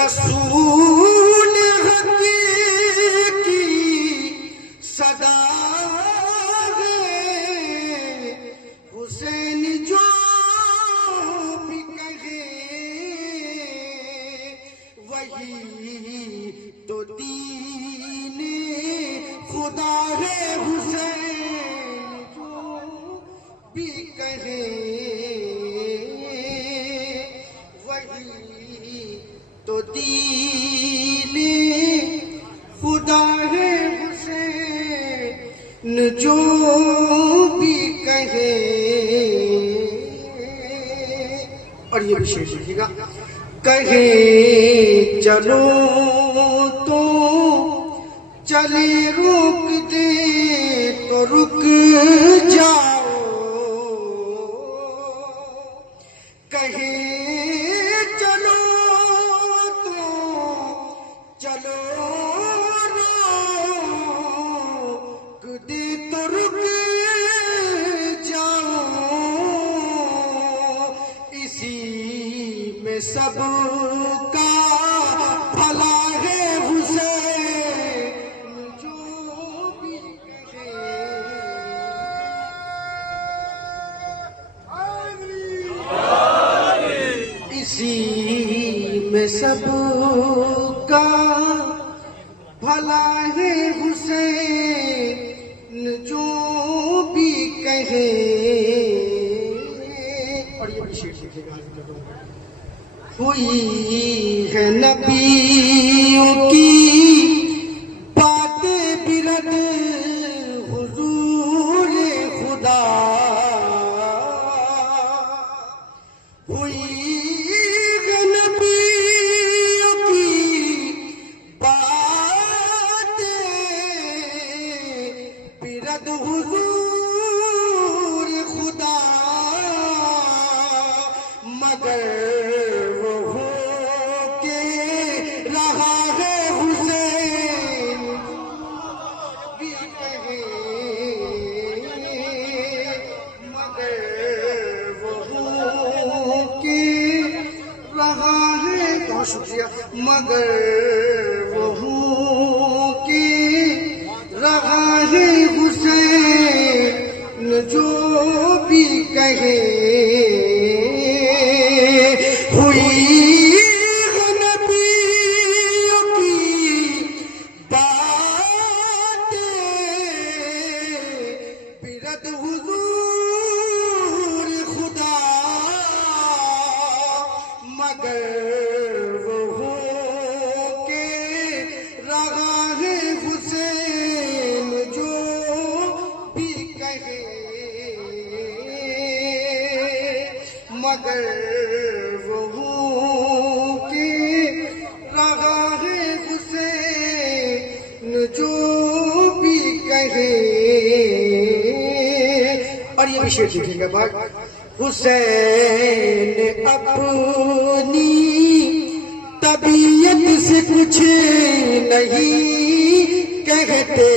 رسول حقیقی صدا ہے حسین جو بھی کہے وہی تو دین خدا ہے حسین جو بھی کہے وہی تو دین خدا ہے حسین جو بھی کہے. اور یہ بھی شعر دیکھیے گا. کہیں چلو تو چلے روک دے تو رک جاؤ کہیں چلو تو چلو روک دے تو رک جاؤ اسی میں سب کا بھلا ہے حسین جو بھی کہے. اسی میں سب کا بھلا ہے حسین جو بھی کہے. اور یہ بھی شعر دیکھیے گا. ہوئی ہے نبیوں کی باتیں برد حضور خدا ہوئی ہے نبیوں کی باتیں برد حضور خدا مگر شکریہ مگر وہ کی رہا ہے حسین جو بھی کہے. ہوئی نبیوں کی باتیں برد حضور خدا مگر مگر وہ کے رہا ہے حسین جو بھی کہے. اور یہ بھی شعر دیکھیں گے بھائی. حسین اپنی طبیعت سے کچھ نہیں کہتے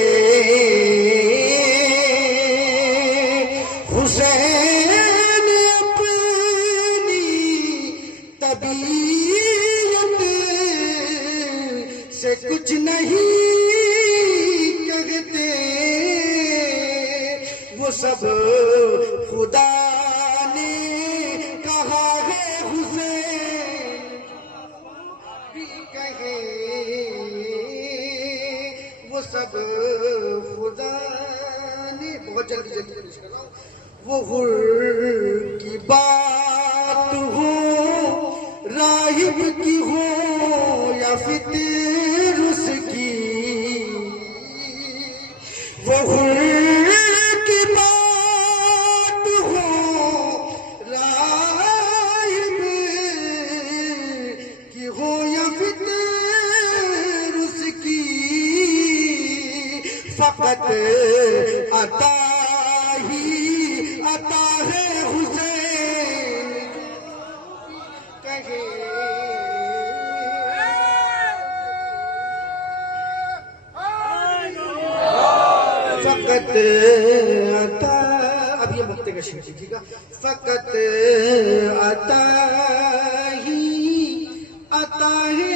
حسین اپنی طبیعت سے کچھ نہیں کہتے وہ سب خدا نے کہا ہے حسین بھی کہے وہ سب خدا نے. بہت جلدی جلدی پیش کر رہا ہوں. وہ غر کی بات ہو راہب کی ہو یا فطر اس کی وہ غر کی بات ہو راہب کی ہو یا فطر اس کی فقط عطا ہے حسین کہے. فقط عطا. اب یہ مقطع کا شعر دیکھیے گا. فقط عطا ہی عطا ہے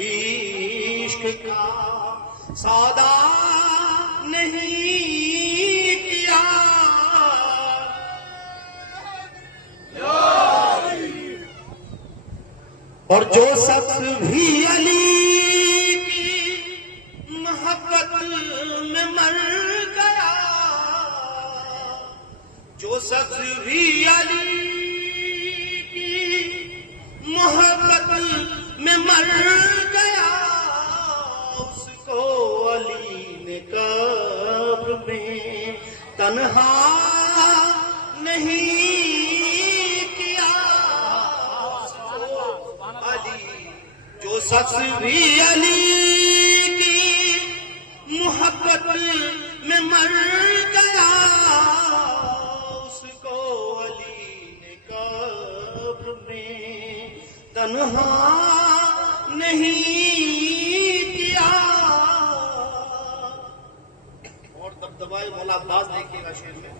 یہ عشق کا سودا نہیں کیا. اور جو شخص بھی علی کی محبت میں مر گیا، جو شخص بھی علی کی محبت میں مر گیا، اس کو علی نے قبر میں تنہا نہیں کیا. جو شخص بھی علی کی محبت میں مر گیا، اس کو علی نے قبر میں تنہا نہیں کیا. اور دبدبائے مولا عباس دیکھیے گا شعر میں.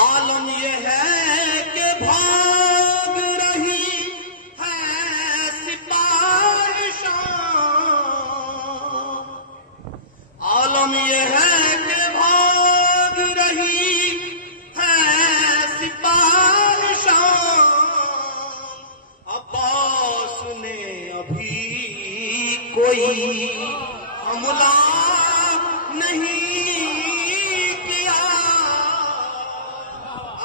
عالم یہ ہے کہ بھاگ رہی عالم یہ ہے کہ بھاگ رہی ہے سپاہ شام. عباس نے ابھی کوئی حملہ نہیں کیا.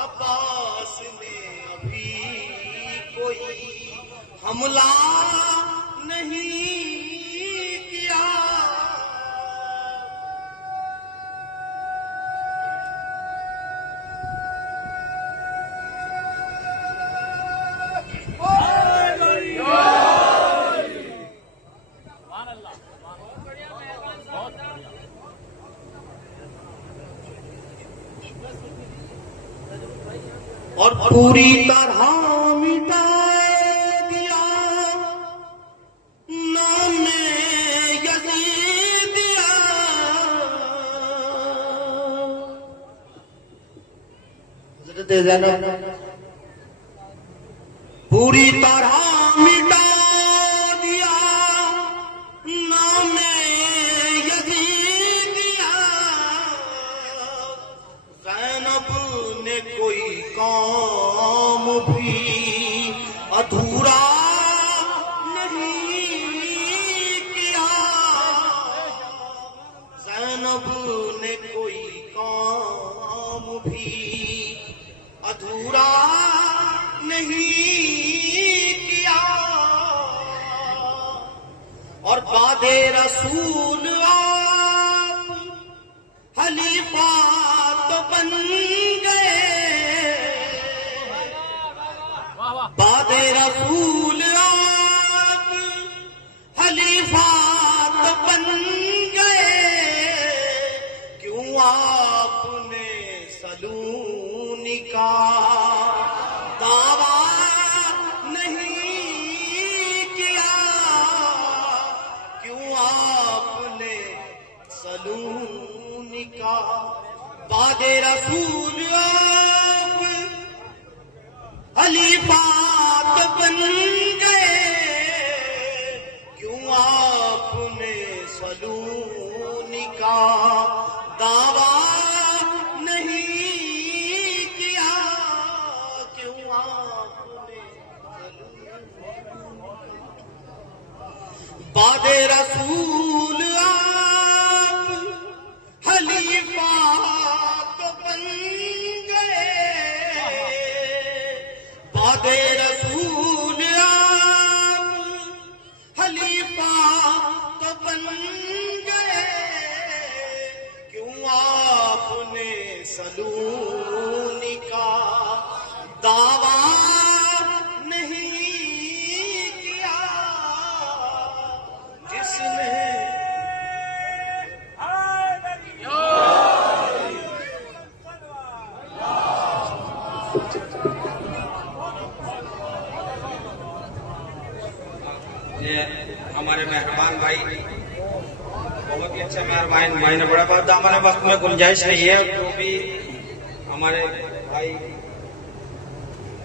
عباس نے ابھی کوئی حملہ نہیں کیا. اور پوری طرح مٹا دیا نام یزیدیہ. حضرت زینب پوری طرح مٹا دیا نام یزیدیہ. زینب نے کوئی کام بھی ادھورا نہیں کیا. زینب نے کوئی کام بھی ادھورا نہیں کیا. اور بعد رسول آپ خلیفہ تو بن گئے. بعد رسول آپ خلیفہ تو بن گئے. کیوں آپ نے سلونی کا دعویٰ نہیں کیا؟ کیوں آپ نے سلونی کا بعد رسول آپ خلیفہ تو بن گئے. کیوں آپ نے سلونی کا دعویٰ نہیں کیا؟ کیوں آپ نے بعد رسول آپ خلیفہ تو بن گئے. بعد رسول آپ خلیفہ تو بن گئے. کیوں آپ نے سلونی کا دعویٰ نہیں کیا؟ جس نے ہمارے مہربان بھائی بہت ہی اچھے مہربان بھائی نے بڑا بات ہمارے وقت میں گنجائش نہیں ہے تو بھی ہمارے بھائی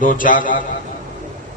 2-4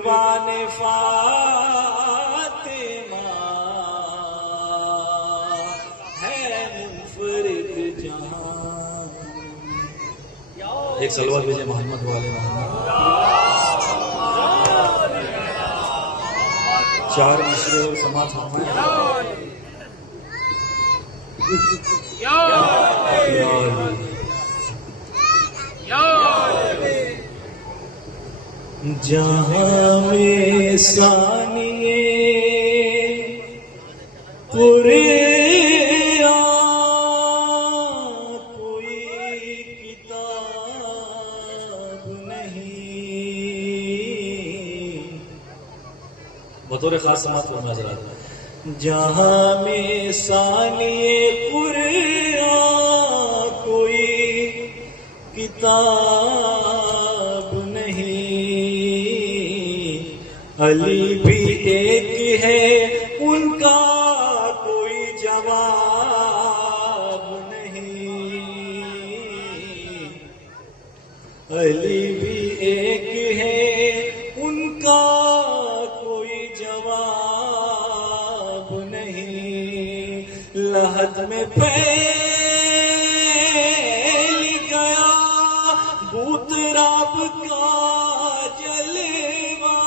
قربان فاطمہ ہے منفرد جہاں. ایک سلوات بھیجے محمد والے محمد. 4 مصرے اور سماعت فرمائیں. یا جہاں میں ثانیے قرآن کوئی کتاب نہیں. بطور خاص سماعت فرمائیں حضرات. جہاں میں ثانیے قرآن کوئی کتاب نہیں. علی بھی ایک ہے ان کا کوئی جواب نہیں. علی بھی ایک ہے ان کا کوئی جواب نہیں. لحد میں پھیل گیا بت رب کا جلوہ.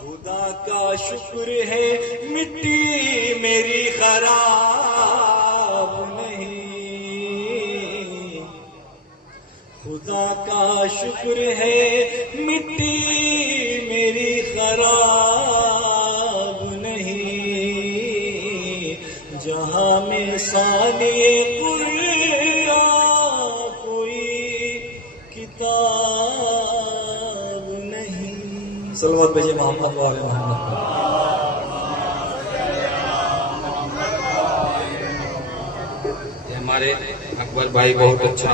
خدا کا شکر ہے مٹی میری خراب نہیں. خدا کا شکر ہے مٹی میری خراب نہیں. جہاں میں ثانیے قرآن کوئی کتاب نہیں. سلوات بھیجے محمد والے محمد. ہمارے اکبر بھائی بہت اچھا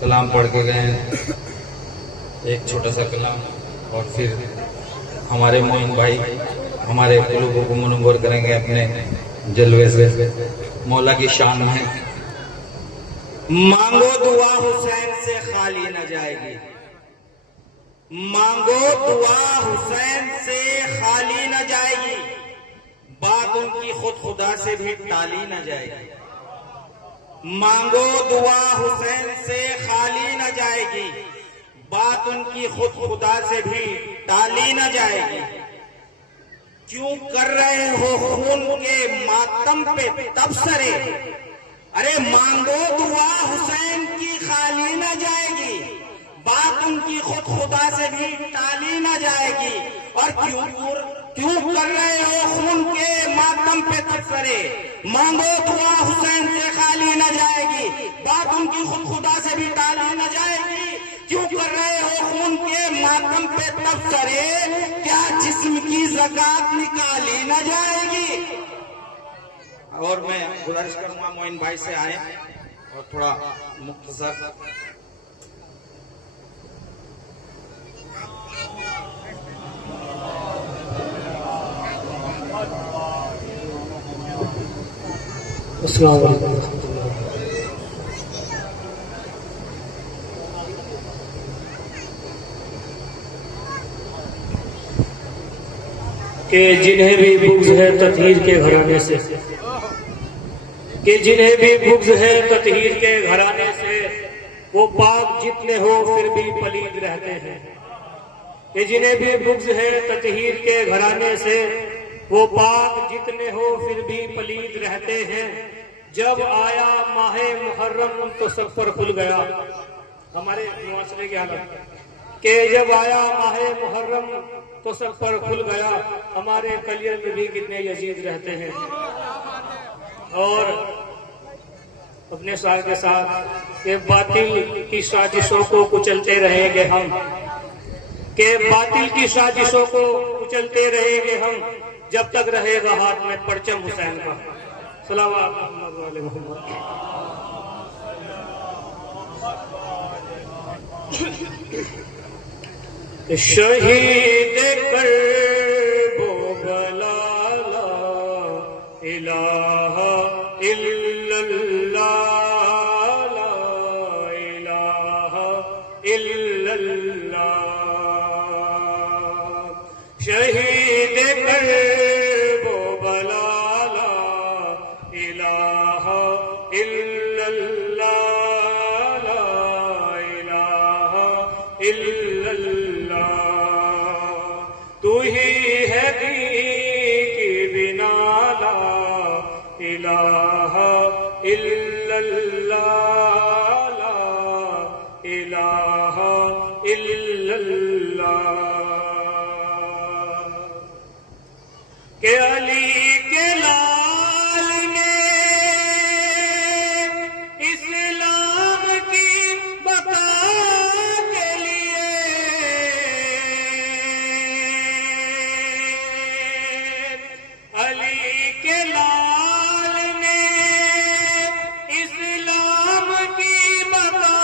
کلام پڑھ کے گئے ہیں. ایک چھوٹا سا کلام اور پھر ہمارے معین بھائی ہمارے قلوبوں کو منور کریں گے اپنے جلوے سے مولا کی شان میں. مانگو دعا حسین سے خالی نہ جائے گی. مانگو دعا حسین سے خالی نہ جائے گی. بات ان کی خود خدا سے بھی ٹالی نہ جائے گی. مانگو دعا حسین سے خالی نہ جائے گی. بات ان کی خود خدا سے بھی ٹالی نہ جائے گی. کیوں کر رہے ہو خون کے ماتم پہ تبصرے. ارے مانگو دعا حسین کی خالی نہ جائے گی. بات ان کی خود خدا سے بھی ٹالی نہ جائے گی. اور کیوں کر رہے ہو خون کے ماتم پہ تبصرے. مانگو دعا حسین سے خالی نہ جائے گی. بات ان کی خود خدا سے بھی ٹالی نہ جائے گی. کیوں کر رہے ہو خون کے ماتم پہ تبصرے. کیا جسم کی زکات نکالی نہ جائے گی. اور میں گزارش کروں گا معین بھائی سے آئیں اور تھوڑا مختصر السلام علیکم. کہ جنہیں بھی بغض ہے تطہیر کے گھرانے سے. کہ جنہیں بھی بغض ہے تطہیر کے گھرانے سے وہ پاک جتنے ہو پھر بھی پلید رہتے ہیں. کہ جنہیں بھی بغض ہے تطہیر کے گھرانے سے وہ پاک جتنے ہو پھر بھی پلید رہتے ہیں. جب آیا ماہ محرم تو سب پر کھل گیا. ہمارے معاشرے کی حالت کہ جب آیا ماہ محرم تو سب پر کھل گیا. ہمارے کلیئر میں بھی کتنے یزید رہتے ہیں. اور اپنے ساتھ کے ساتھ کہ باطل کی سازشوں کو کچلتے رہیں گے ہم. کہ باطل کی سازشوں کو کچلتے رہیں گے ہم جب تک رہے گا ہاتھ میں پرچم حسین کا. صلوات محمد والے محمد. شہید کرب و بلا لا الہ الا اللہ لا الہ لا الہ الا اللہ کہ علی کے لال نے اسلام کی بقا کے لیے علی کے لال نے اسلام کی بقا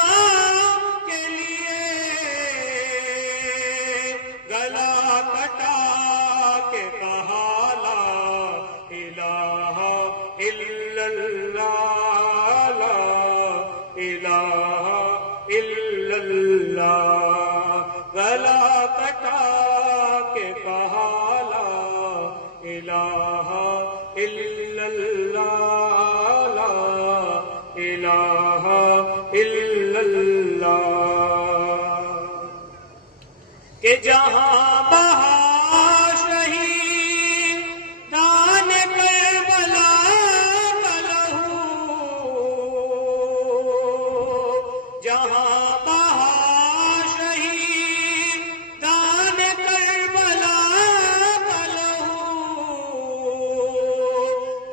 کے لیے گلا کٹا کے کہا لا الہ الا اللہ لا الہ الا اللہ گلا کٹا کے کہا لا الہ الا اللہ لا الہ الا اللہ کہ جہاں بہا شہیدان کربلا کا لہو جہاں بہا شہیدان کربلا کا لہو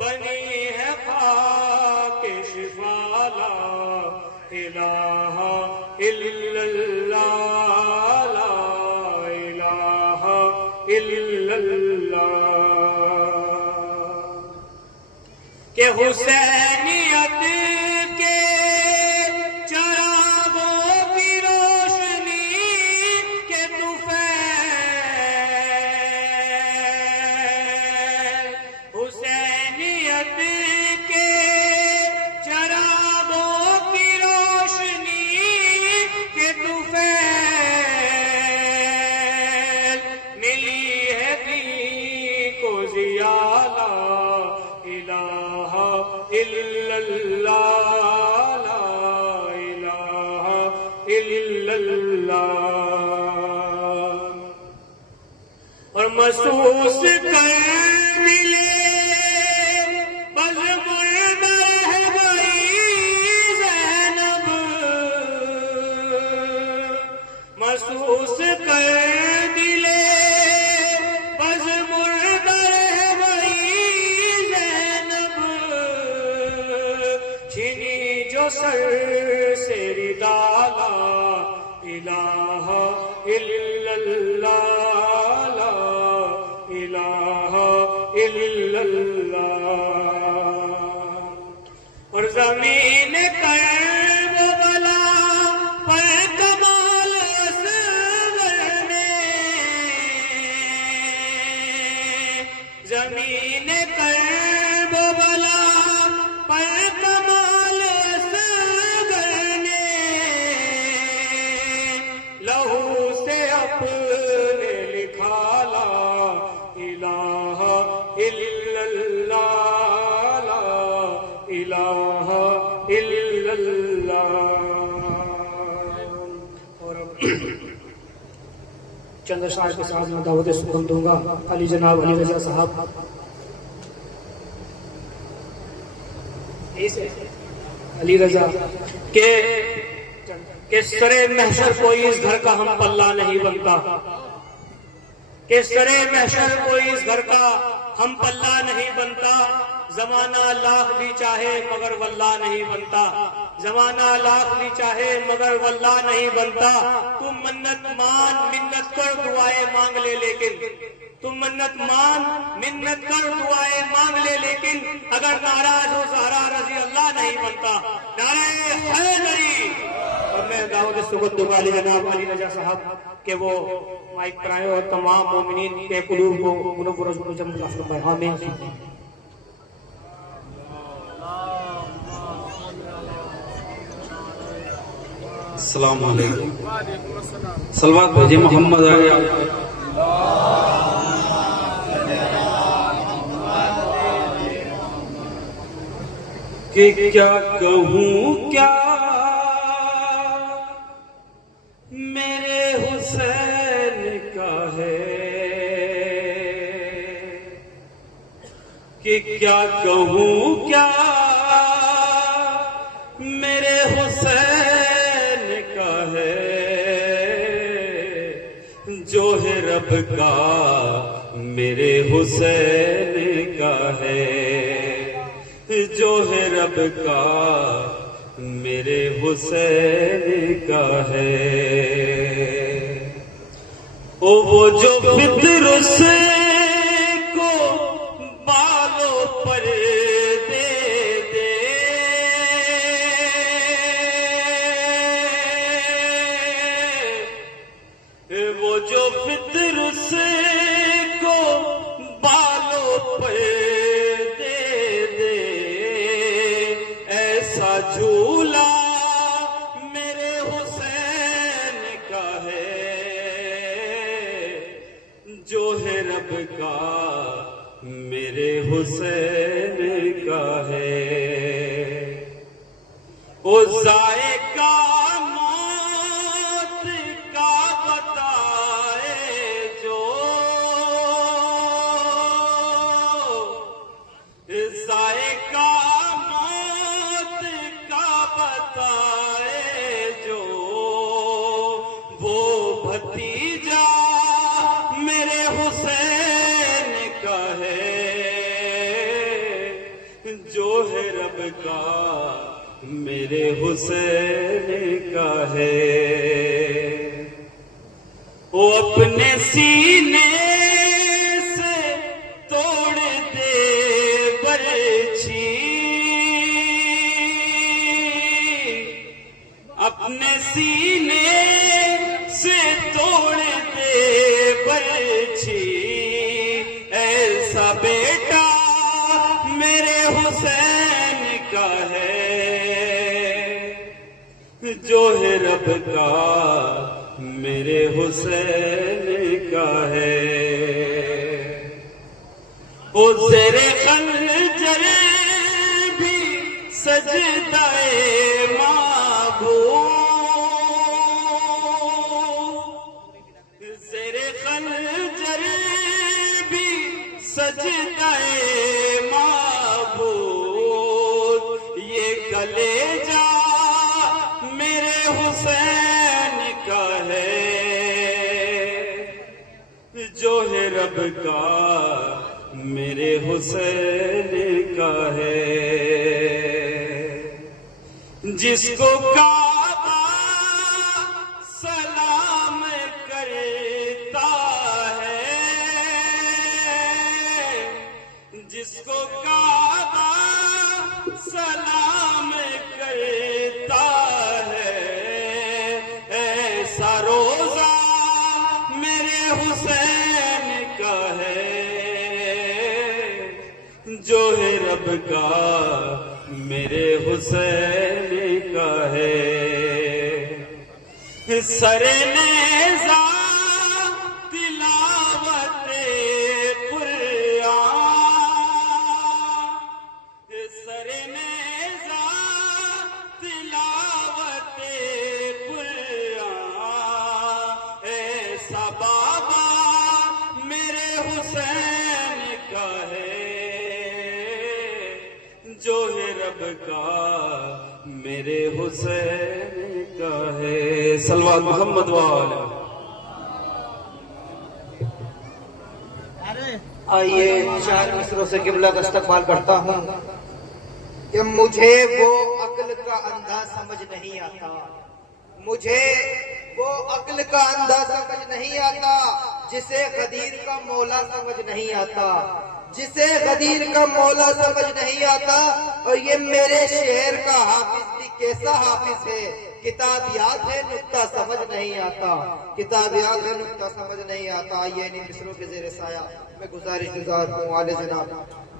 بنی ہے خاک شفا لا الہ الا اللہ لا الہ الا اللہ کہ حسینیت کے چراغوں کی روشنی کے طفیل حسینیت کے چراغوں کی روشنی کے طفیل ملی ہے دین کو ضیا لا الہ الا اللہ لا الہ الا اللہ اور محسوس کر ملے بزم رہ گئی زینب محسوس کر دلے بزم رہ گئی زینب چھینی جو سر سے ردا لا الہ الا اللہ لا الہ الا اللہ اور زمین کرب بلا پر کمال اصغر نے زمین کرب بلا پر کمال اصغر نے لہو سے اپنے لکھا لا الہ الا اللہ لا الہ الا اللہ اور چند اشعار کے ساتھ میں دعوت سکون دوں گا علی جناب علی رضا صاحب علی رضا کہ سرے محشر کوئی اس گھر کا ہم پلہ نہیں بنتا کہ سرے محشر کوئی اس گھر کا ہم پلہ نہیں بنتا زمانہ لاکھ بھی چاہے مگر واللہ نہیں بنتا زمانہ لاکھ بھی چاہے مگر واللہ نہیں بنتا تم منت مان منت کر دعائیں مانگ لے لیکن تم منت مان منت کر دعائیں مانگ لے لیکن اگر ناراض ہو زہرا رضی اللہ نہیں بنتا نعرہ حیدری اور میں دعوت سکوت دوں گا علی جناب علی رضا صاحب کہ وہ مائک کرائیں اور تمام مومنین کے قلوب کو منور و جم فرمائے آمین السلام علیکم صلوات بھیجے محمد آیا کہ کیا کہوں کیا میرے حسین کا ہے کہ کیا کہوں کیا میرے حسین کا ہے، جو ہے رب کا میرے حسین کا ہے، جو ہے رب کا میرے حسین کا ہے۔ او وہ جو فطر سے کو بالوں پر دے دے، وہ جو فطر سے کو بالوں پر دے دے، ایسا جھولا میرے حسین کا ہے، جو ہے رب کا میرے حسین کا ہے۔ وہ ذائقہ موت کا بتائے جو، ذائقہ موت کا بتائے جو، وہ بھتیجا میرے حسین کا ہے، جو ہے رب کا میرے حسین کا ہے۔ وہ اپنے سینے سے توڑ دے برچھی، اپنے سینے سے توڑ دے برچھی، ایسا بیٹا میرے حسین کا ہے، جو ہے رب کا میرے حسین کا ہے۔ وہ زیر خنجر بھی سجدہ معبود، زیر خنجر بھی سجدہ معبود، یہ کلیجہ میرے حسین کا ہے، جو ہے رب کا میرے حسین کا ہے۔ جس کو کعبہ سلام کرتا ہے، جس کو کعبہ سلام کرتا ہے، ایسا روزہ میرے حسین کا ہے، جو ہے رب کا میرے حسین کا ہے۔ سر نیزہ تلاوت قرآن، سر نیزہ تلاوت قرآن، ایسا بابا میرے حسین کا ہے، جو ہے رب کا میرے حسین کا ہے۔ صلوات محمد والے۔ آئیے 4 مصروں سے قبلہ کا استقبال کرتا ہوں کہ مجھے وہ عقل کا اندھا سمجھ نہیں آتا، مجھے وہ عقل کا اندھا سمجھ نہیں آتا، جسے غدیر کا مولا سمجھ نہیں آتا، جسے غدیر کا مولا سمجھ نہیں آتا۔ اور یہ میرے شہر کا حافظ بھی کیسا حافظ ہے، کتاب یاد ہے نقطہ سمجھ نہیں آتا، کتاب یاد ہے نقطہ سمجھ نہیں آتا۔ یہ نہیں مصروں کے زیر سایہ میں گزارش گزار ہوں والے جناب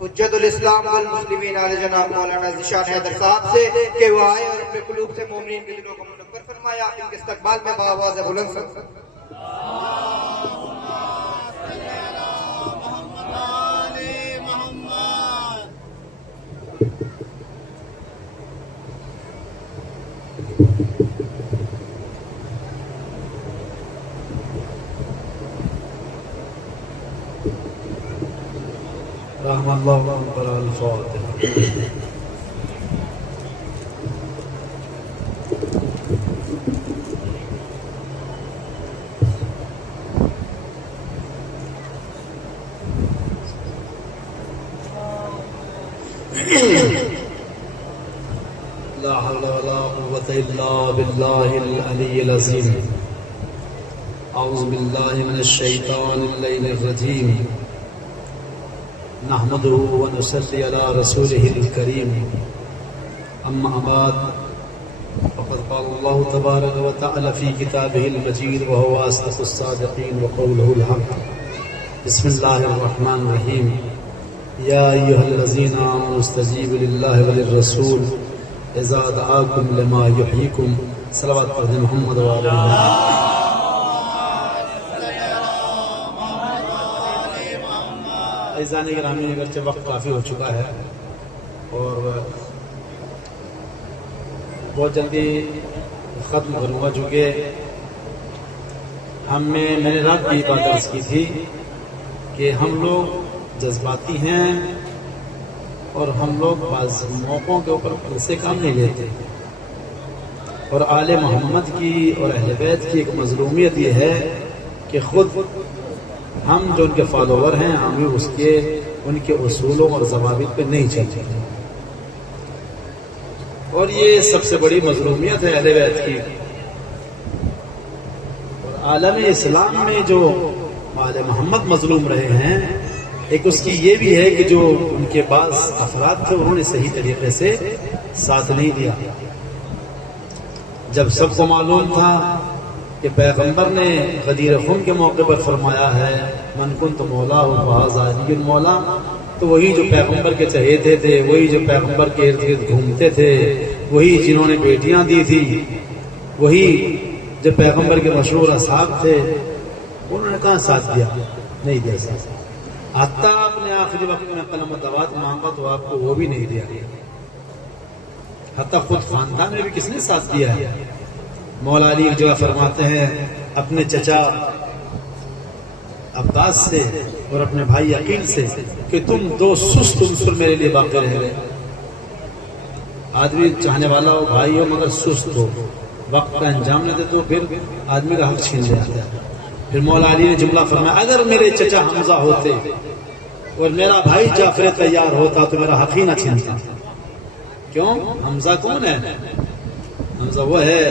حجت الاسلام والمسلمین والے جناب مولانا ذیشان حیدر صاحب سے کہ وہ آئے اور اپنے قلوب سے مومنین کے دلوں کو منور فرمایا۔ ان کے استقبال میں بآواز بلند رحم اللہ الفاتحہ۔ لا حول ولا قوة إلا بالله العلي العظيم. أعوذ بالله من الشيطان اللعين الرجيم. نحمده ونصلي على رسوله الكريم. أما بعد فقد قال الله تبارك وتعالى في كتابه المجيد وهو أصدق الصادقين وقوله الحق. بسم الله الرحمن الرحيم. يا أيها الذين آمنوا استجيبوا لله وللرسول اذا دعاكم لما يحييكم. صلوات پڑھ دیں محمد وعلى عزیزان گرامی، اگرچہ وقت کافی ہو چکا ہے اور بہت جلدی ختم کروں گا، چونکہ میں نے رات کی بات عرض کی تھی کہ ہم لوگ جذباتی ہیں اور ہم لوگ بعض موقعوں کے اوپر خود سے کام نہیں لیتے، اور آل محمد کی اور اہل بیت کی ایک مظلومیت یہ ہے کہ خود ہم جو ان کے فالوور ہیں ہم بھی ان کے اصولوں اور ضوابط پہ نہیں چلتے، اور یہ سب سے بڑی مظلومیت ہے اہل بیت کی. اور عالم اسلام میں جو آل محمد مظلوم رہے ہیں، ایک اس کی یہ بھی ہے کہ جو ان کے بعض افراد تھے انہوں نے صحیح طریقے سے ساتھ نہیں دیا. جب سب کو معلوم تھا کہ پیغمبر نے غدیر خون کے موقع پر فرمایا ہے من کنت مولا فہذا علی مولا، تو وہی جو پیغمبر کے چہیتے تھے، وہی جو پیغمبر کے ارد گرد گھومتے تھے، وہی جنہوں نے بیٹیاں دی تھی، وہی جو پیغمبر کے مشہور اصحاب تھے، انہوں نے کہاں ساتھ دیا؟ نہیں دیا ساتھ. حتیٰ آپ نے آخری وقت میں قلم و دوات مانگا تو آپ کو وہ بھی نہیں دیا. حتیٰ خود خاندان میں بھی کس نے ساتھ دیا ہے؟ مولا علی جو فرماتے ہیں اپنے چچا عباس سے اور اپنے بھائی عقیل سے کہ تم دو سست عنصر میرے لیے باقی رہ گئے. آدمی چاہنے والا ہو، بھائی ہو، مگر سست ہو، وقت کا انجام نہ دے تو پھر آدمی کا حق چھین لیا جاتا ہے. پھر مولا علی نے جملہ فرمایا اگر میرے چچا حمزہ ہوتے اور میرا بھائی جعفر تیار ہوتا تو میرا حق ہی نہ چھینتا. کیوں؟ حمزہ کون ہے؟ حمزہ وہ ہے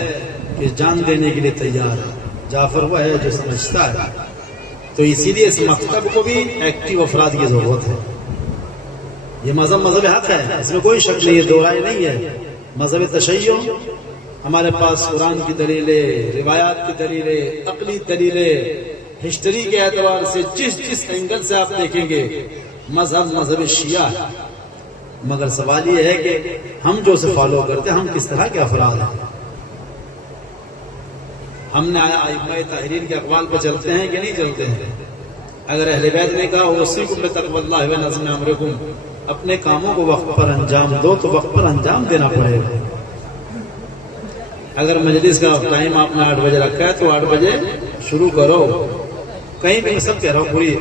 کہ جان دینے کے لیے تیار ہے، جعفر وہ ہے جو سمجھتا ہے. تو اسی لیے اس مکتب کو بھی ایکٹیو افراد کی ضرورت ہے. یہ مذہب حق ہے، اس میں کوئی شک نہیں ہے، دو رائے نہیں ہے. مذہب تشیع ہمارے پاس قرآن کی دلیلیں، روایات کی دلیلیں، عقلی دلیلیں، ہسٹری کے اعتبار سے جس اینگل سے آپ دیکھیں گے مذہب شیعہ ہے. مگر سوال یہ ہے کہ ہم جو اسے فالو کرتے ہیں ہم کس طرح کے افراد ہیں؟ ہم نے ائمہ تحریر کے اقوال پہ چلتے ہیں کہ نہیں چلتے ہیں؟ اگر اہل بیت نے کہا اوصیکم بتقوی اللہ و نظم امرکم، اپنے کاموں کو وقت پر انجام دو تو وقت پر انجام دینا پڑے گا. اگر مجلس کا ٹائم آپ نے 8 بجے رکھا ہے تو 8 بجے شروع کرو. کہیں بھی سب کہہ رہا ہوں پوری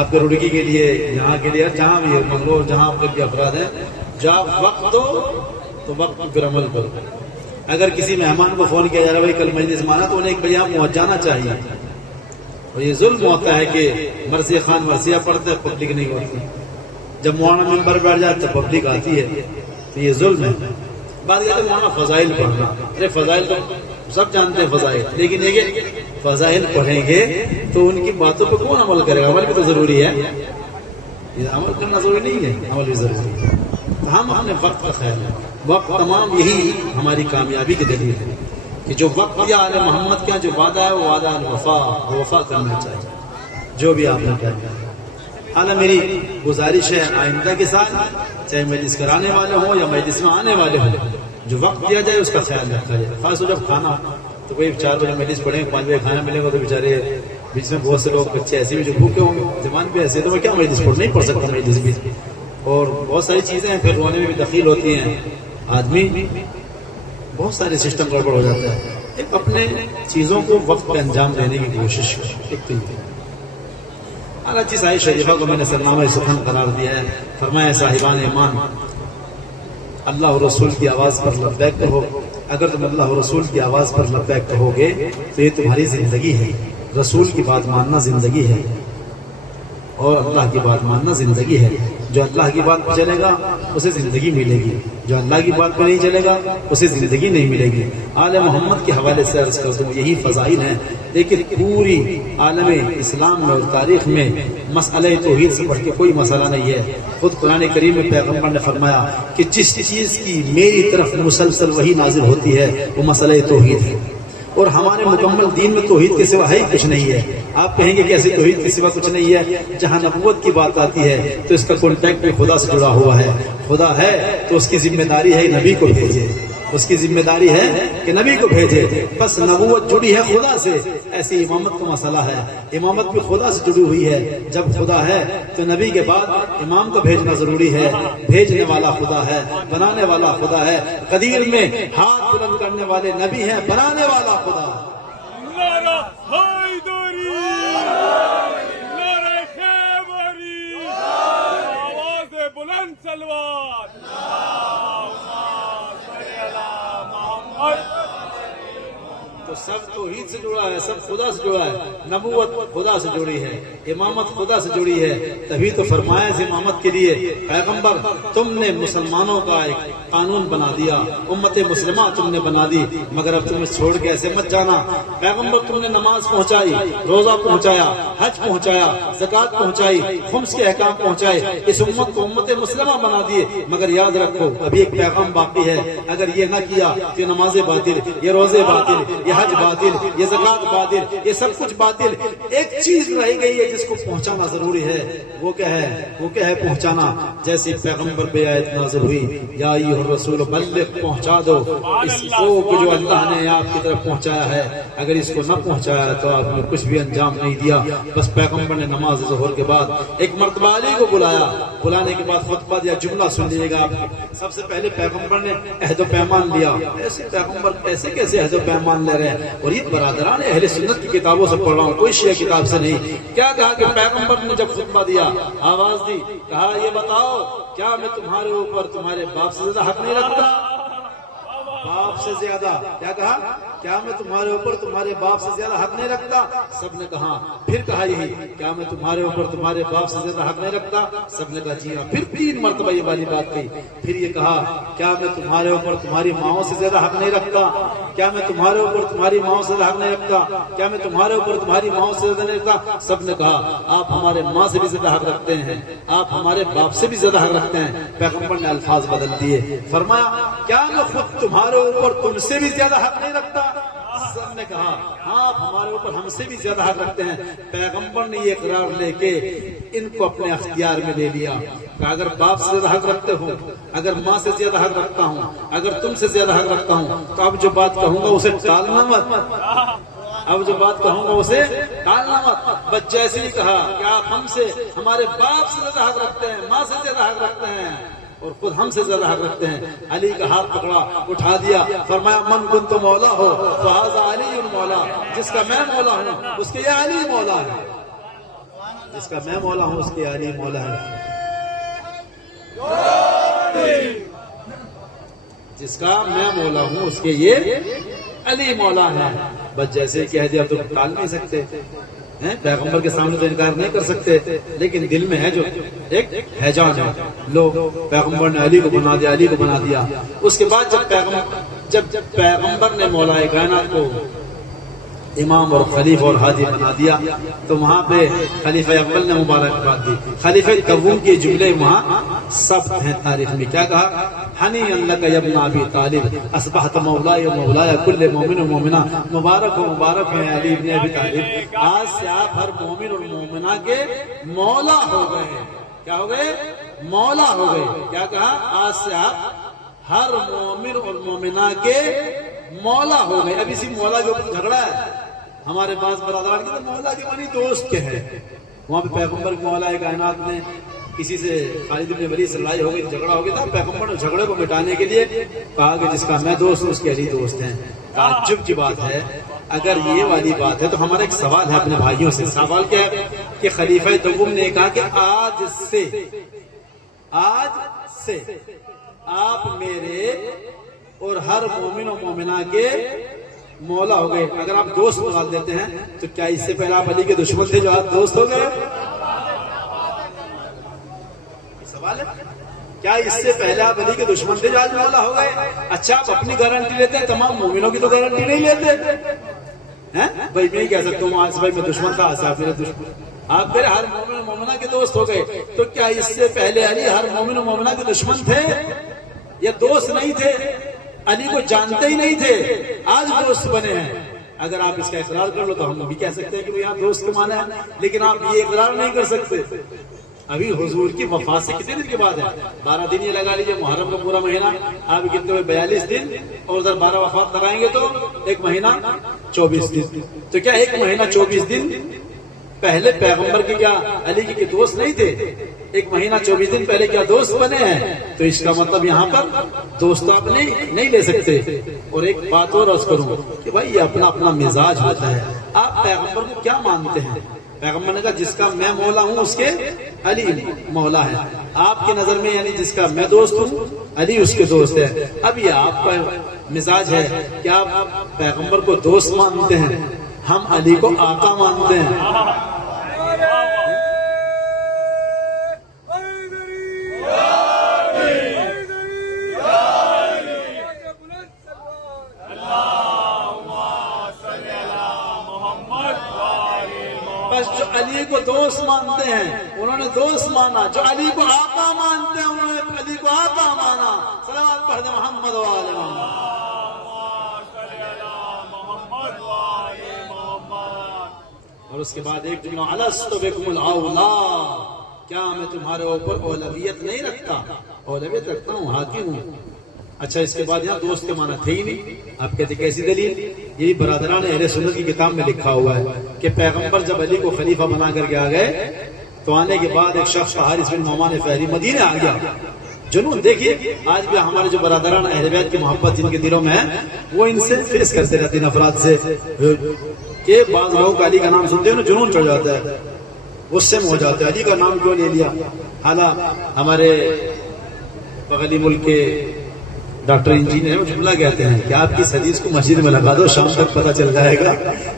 آپ کے رڑکی کے لیے، یہاں کے لیے، جہاں بھی منگلور جہاں آپ کے افراد ہیں، جب وقت دو تو وقت پر عمل کرو. اگر کسی مہمان کو فون کیا جا رہا ہے بھائی کل مجلس مانا تو انہیں 1 بجے یہاں پہنچ جانا چاہیے. اور یہ ظلم ہوتا ہے کہ مرثیہ خان مرثیہ پڑھتے پبلک نہیں ہوتی، جب مولانا ممبر بیٹھ جاتے تو پبلک آتی ہے. تو یہ ظلم ہے. بات کہتے ہیں مولانا فضائل پڑھنا، ارے فضائل تو سب جانتے ہیں فضائل، لیکن یہ فضائل پڑھیں گے تو ان کی باتوں پہ کون عمل کرے گا؟ عمل بھی تو ضروری ہے. یہ عمل کرنا ضروری نہیں ہے، عمل بھی ضروری ہے. ہم نے وقت کا خیال ہے. وقت تمام یہی ہماری کامیابی کی دلیل ہے کہ جو وقت یا آل محمد کا جو وعدہ ہے وہ وعدہ وفا کرنا چاہیے جو بھی آپ نے کیا. حالا میری گزارش ہے آئندہ کے ساتھ چاہے مجلس کرانے والے ہوں یا مجلس میں آنے والے ہوں، جو وقت دیا جائے اس کا خیال رکھا جائے. خاص طور جب کھانا تو کوئی 4 بجے مجلس پڑھیں 5 بجے کھانا ملے گا تو بیچارے بیچ میں بہت سے لوگ بچے ایسے بھی جو بھوکے ہوں گے، زبان بھی ایسے، تو میں کیا مجلس پڑھ نہیں پڑھ سکتا مجلس بھی. اور بہت ساری چیزیں ہیں پھر رونے میں بھی دخیل ہوتی ہیں، آدمی بہت سارے سسٹم گڑبڑ ہو جاتا ہے. ایک اپنے چیزوں کو وقت پہ انجام دینے کی کوشش کریں. ایک تو یہ اعلیٰ جس آیت شریفہ کو میں نے سرنامہ سخن قرار دیا ہے، فرمایا صاحبان ایمان اللہ اور رسول کی آواز پر لبیک کہو، اگر تم اللہ اور رسول کی آواز پر لبیک کہو گے تو یہ تمہاری زندگی ہے. رسول کی بات ماننا زندگی ہے اور اللہ کی بات ماننا زندگی ہے. جو اللہ کی بات پہ چلے گا اسے زندگی ملے گی، جو اللہ کی بات پہ نہیں چلے گا اسے زندگی نہیں ملے گی. آل محمد کے حوالے سے عرض کر دوں یہی فضائل ہیں، لیکن پوری عالم اسلام میں اور تاریخ میں مسئلہ توحید سے بڑھ کے کوئی مسئلہ نہیں ہے. خود قرآن کریم میں پیغمبر نے فرمایا کہ جس چیز کی میری طرف مسلسل وہی نازل ہوتی ہے وہ مسئلہ توحید ہے، اور ہمارے مکمل دین میں توحید کے سوا ہے ہی کچھ نہیں ہے. آپ کہیں گے کہ ایسی توحید کے سوا کچھ نہیں ہے؟ جہاں نبوت کی بات آتی ہے تو اس کا کانٹیکٹ بھی خدا سے جڑا ہوا ہے. خدا ہے تو اس کی ذمہ داری ہے نبی کو بھیجے، اس کی ذمہ داری ہے کہ نبی کو بھیجے. بس نبوت جڑی ہے خدا سے، ایسی امامت کا مسئلہ ہے. امامت بھی خدا سے جڑی ہوئی ہے. جب خدا ہے تو نبی کے بعد امام کو بھیجنا ضروری ہے. بھیجنے والا خدا ہے، بنانے والا خدا ہے. قدیر میں ہاتھ بلند کرنے والے نبی ہیں، بنانے والا خدا ہے. بلند سلوات تو سب توحید سے جڑا ہے، سب خدا سے جڑا ہے. نبوت خدا سے جڑی ہے، امامت خدا سے جڑی ہے. تبھی تو فرمایا اس امامت کے لیے پیغمبر تم نے مسلمانوں کا ایک قانون بنا دیا، امت مسلمہ تم نے بنا دی، مگر اب تمہیں چھوڑ کے ایسے مت جانا. پیغمبر تم نے نماز پہنچائی، روزہ پہنچایا، حج پہنچایا، زکوٰۃ پہنچائی، خمس کے احکام پہنچائے، اس امت کو امت مسلمہ بنا دیے. مگر یاد رکھو ابھی ایک پیغام باقی ہے. اگر یہ نہ کیا تو نمازیں باطل، یہ روزے باطل، یہ حج باطل، یہ زکوٰۃ باطل، یہ سب کچھ باطل. ایک چیز رہ گئی ہے جس کو پہنچانا ضروری ہے. وہ کیا ہے؟ وہ کیا ہے پہنچانا؟ جیسے پیغمبر پہ آیت نازل ہوئی یا ایھا الرسول بلغ، پہنچا دو اس کو جو اللہ نے آپ کی طرف پہنچایا ہے. اگر اس کو نہ پہنچایا تو آپ نے کچھ بھی انجام نہیں دیا. بس پیغمبر نے نماز ظہر کے بعد ایک مرتبہ علی کو بلایا. بلانے کے بعد خطبہ دیا. جملہ سن لیجیے گا. سب سے پہلے پیغمبر نے عہد و پیمان لیا. ایسے پیغمبر ایسے کیسے عہد و پیمان لے رہے ہیں؟ اور یہ برادران اہل سنت کی کتابوں سے پڑھ رہا ہوں، کوئی شیعہ کتاب سے نہیں. کیا کہا کہ پیغمبر نے جب خطبہ دیا، آواز دی، کہا یہ بتاؤ کیا میں تمہارے اوپر تمہارے باپ سے زیادہ حق نہیں رکھتا؟ باپ سے زیادہ. کیا کہا؟ کیا میں تمہارے اوپر تمہارے باپ سے زیادہ حق نہیں رکھتا؟ سب نے کہا. پھر کہا یہی، کیا میں تمہارے اوپر تمہارے باپ سے زیادہ حق نہیں رکھتا؟ سب نے کہا جی ہاں. پھر 3 مرتبہ یہ والی بات کہی. پھر یہ کہا کیا میں تمہارے اوپر تمہاری ماؤں سے زیادہ حق نہیں رکھتا؟ کیا میں تمہارے اوپر تمہاری ماؤں سے زیادہ حق نہیں رکھتا؟ کیا میں تمہارے اوپر تمہاری ماؤں سے زیادہ نہیں رکھتا؟ سب نے کہا آپ ہمارے ماں سے بھی زیادہ حق رکھتے ہیں، آپ ہمارے باپ سے بھی زیادہ حق رکھتے ہیں. پیغمبر نے الفاظ بدل دیے. فرمایا کیا میں خود تمہارے اوپر تم سے بھی زیادہ حق نہیں رکھتا؟ سب نے کہا ہاں آپ ہمارے اوپر ہم سے بھی زیادہ حق رکھتے ہیں. پیغمبر نے یہ اقرار لے کے ان کو اپنے اختیار میں لے لیا کہ اگر باپ سے زیادہ حق رکھتے ہو، اگر ماں سے زیادہ حق رکھتا ہوں، اگر تم سے زیادہ حق رکھتا ہوں تو اب جو بات کہوں گا اسے ٹالنا مت. اب جو بات کہوں گا اسے ٹالنا مت. بس جیسے ہی کہا کہ آپ ہم سے ہمارے باپ سے زیادہ حق رکھتے ہیں، ماں سے زیادہ حق رکھتے ہیں اور خود ہم سے زیادہ حق رکھتے ہیں. علی کا ہاتھ پکڑا، اٹھا دیا. فرمایا من کنت مولا ہو فہذا علی مولا. جس کا میں مولا ہوں اس کے یہ علی مولا ہے. جس کا میں مولا ہوں اس کے علی مولا ہے. جس کا میں مولا ہوں اس کے یہ علی مولا ہے. بس جیسے کہہ دیا تو ٹال نہیں سکتے. پیغمبر کے سامنے تو انکار نہیں کر سکتے، لیکن دل میں ہے جو ایک ہیجان ہے. لوگ پیغمبر نے علی کو بنا دیا، علی کو بنا دیا. اس کے بعد جب پیغمبر نے مولا کائنات کو امام اور خلیفہ اور ہادی بنا دیا تو وہاں پہ خلیفہ اول نے مبارکباد دی. خلیفہ دوم کے جملے وہاں سب ہیں تاریخ میں. کیا کہا؟ ہنی اللہ یا ابن ابی طالب اصبحت مولاي مولاي کل مومن و مومنہ. مبارک و مبارک ہے علی ابن ابی طالب، آج سے آپ ہر مومن اور مومنہ کے مولا ہو گئے. کیا ہو گئے؟ مولا ہو گئے. کیا کہا؟ آج سے آپ ہر مومن اور مومنہ کے مولا ہو گئے. اب اسی مولا کے اوپر جھگڑا ہے ہمارے پاس برادران کی. تو مولا کے معنی دوست کے ہیں. وہاں پہ پیغمبر کے مولا کائنات نے کسی سے خالد بن ولید سے لڑائی ہو گئی، جھگڑا ہو گیا تھا. پیغمبر نے جھگڑے کو مٹانے کے لیے کہا کہ جس کا میں دوست ہوں اس کے علی دوست ہیں. تعجب کی بات ہے اگر یہ والی بات ہے تو ہمارا ایک سوال ہے اپنے بھائیوں سے. سوال کیا ہے کہ خلیفہ دوم نے کہا کہ آج سے آپ میرے اور ہر مومن و مومنہ کے مولا ہو گئے. اگر آپ دوست نکال دیتے ہیں تو کیا اس سے پہلے آپ علی کے دشمن تھے جو آپ دوست ہو گئے؟ سوال ہے کیا اس سے پہلے آپ علی کے دشمن تھے جو آج مولا ہو گئے؟ اچھا آپ اپنی گارنٹی لیتے ہیں, تمام مومنوں کی تو گارنٹی نہیں لیتے ہیں بھائی. میں ہی کہہ سکتا ہوں آج بھائی میں دشمن تھا, آج آپ میرے دشمن, آپ میرے ہر مومن و مومنہ کے دوست ہو گئے. تو کیا اس سے پہلے علی ہر مومن و مومنہ کے دشمن تھے یا دوست نہیں تھے؟ علی کو جانتے ہی نہیں تھے, آج دوست بنے ہیں. اگر آپ اس کا اقرار کر لو تو ہم بھی کہہ سکتے ہیں کہ یہاں دوست کے معنی ہے, لیکن آپ یہ اقرار نہیں کر سکتے. ابھی حضور کی وفات سے کتنے دن کے بعد ہے؟ 12 دن یہ لگا لیجیے, محرم کا پورا مہینہ آپ کتنے ہوئے 42 دن, اور ادھر 12 وفات لگائیں گے تو ایک مہینہ 24 دن. تو کیا ایک مہینہ 24 دن پہلے پیغمبر کے کیا علی کے دوست نہیں تھے؟ ایک مہینہ 24 دن پہلے کیا دوست بنے ہیں؟ تو اس کا مطلب یہاں پر دوست آپ نہیں لے سکتے. اور ایک بات اور عرض کروں کہ بھائی یہ اپنا اپنا مزاج ہوتا ہے. آپ پیغمبر کو کیا مانتے ہیں؟ پیغمبر نے کہا جس کا میں مولا ہوں اس کے علی مولا ہے. آپ کی نظر میں یعنی جس کا میں دوست ہوں علی اس کے دوست ہے. اب یہ آپ کا مزاج ہے کہ آپ پیغمبر کو دوست مانتے ہیں, ہم علی کو آقا مانتے ہیں. جو علی کو دوست مانتے ہیں انہوں نے دوست مانا, جو علی کو آقا مانتے ہیں انہوں نے علی کو آقا مانا. صلوات پڑھ دیں محمد و آل محمد. اور اس کے بعد ایک جملہ الست بکم الاولا, کیا میں تمہارے اوپر اولویت نہیں رکھتا؟ اولویت رکھتا ہوں, حاکم ہوں. اچھا اس کے بعد یہاں دوست کے معنی تھے ہی نہیں. آپ کہتے کیسی دلیل؟ یہی برادران اہل سنت کی کتاب میں لکھا ہوا ہے کہ پیغمبر جب علی کو خلیفہ بنا کر کے آ گئے تو آنے کے بعد ایک شخص حارث بن نعمان فہری مدینے آ گیا. جنون دیکھیے آج بھی ہمارے جو برادران اہل بیت کی محبت جن کے دلوں میں ہے وہ ان سے فیس کرتے رہتے ہیں افراد سے کہ بعض لوگوں کا علی کا نام سنتے ہیں جنون چڑھ جاتا ہے, غصے میں ہو جاتے ہیں علی کا نام کیوں لے لیا. حالانکہ ہمارے بغلی ملک کے ڈاکٹر انجینئر وہ جملہ کہتے ہیں کہ آپ کی اس حدیث کو مسجد میں لگا دو, شام تک پتہ چل جائے گا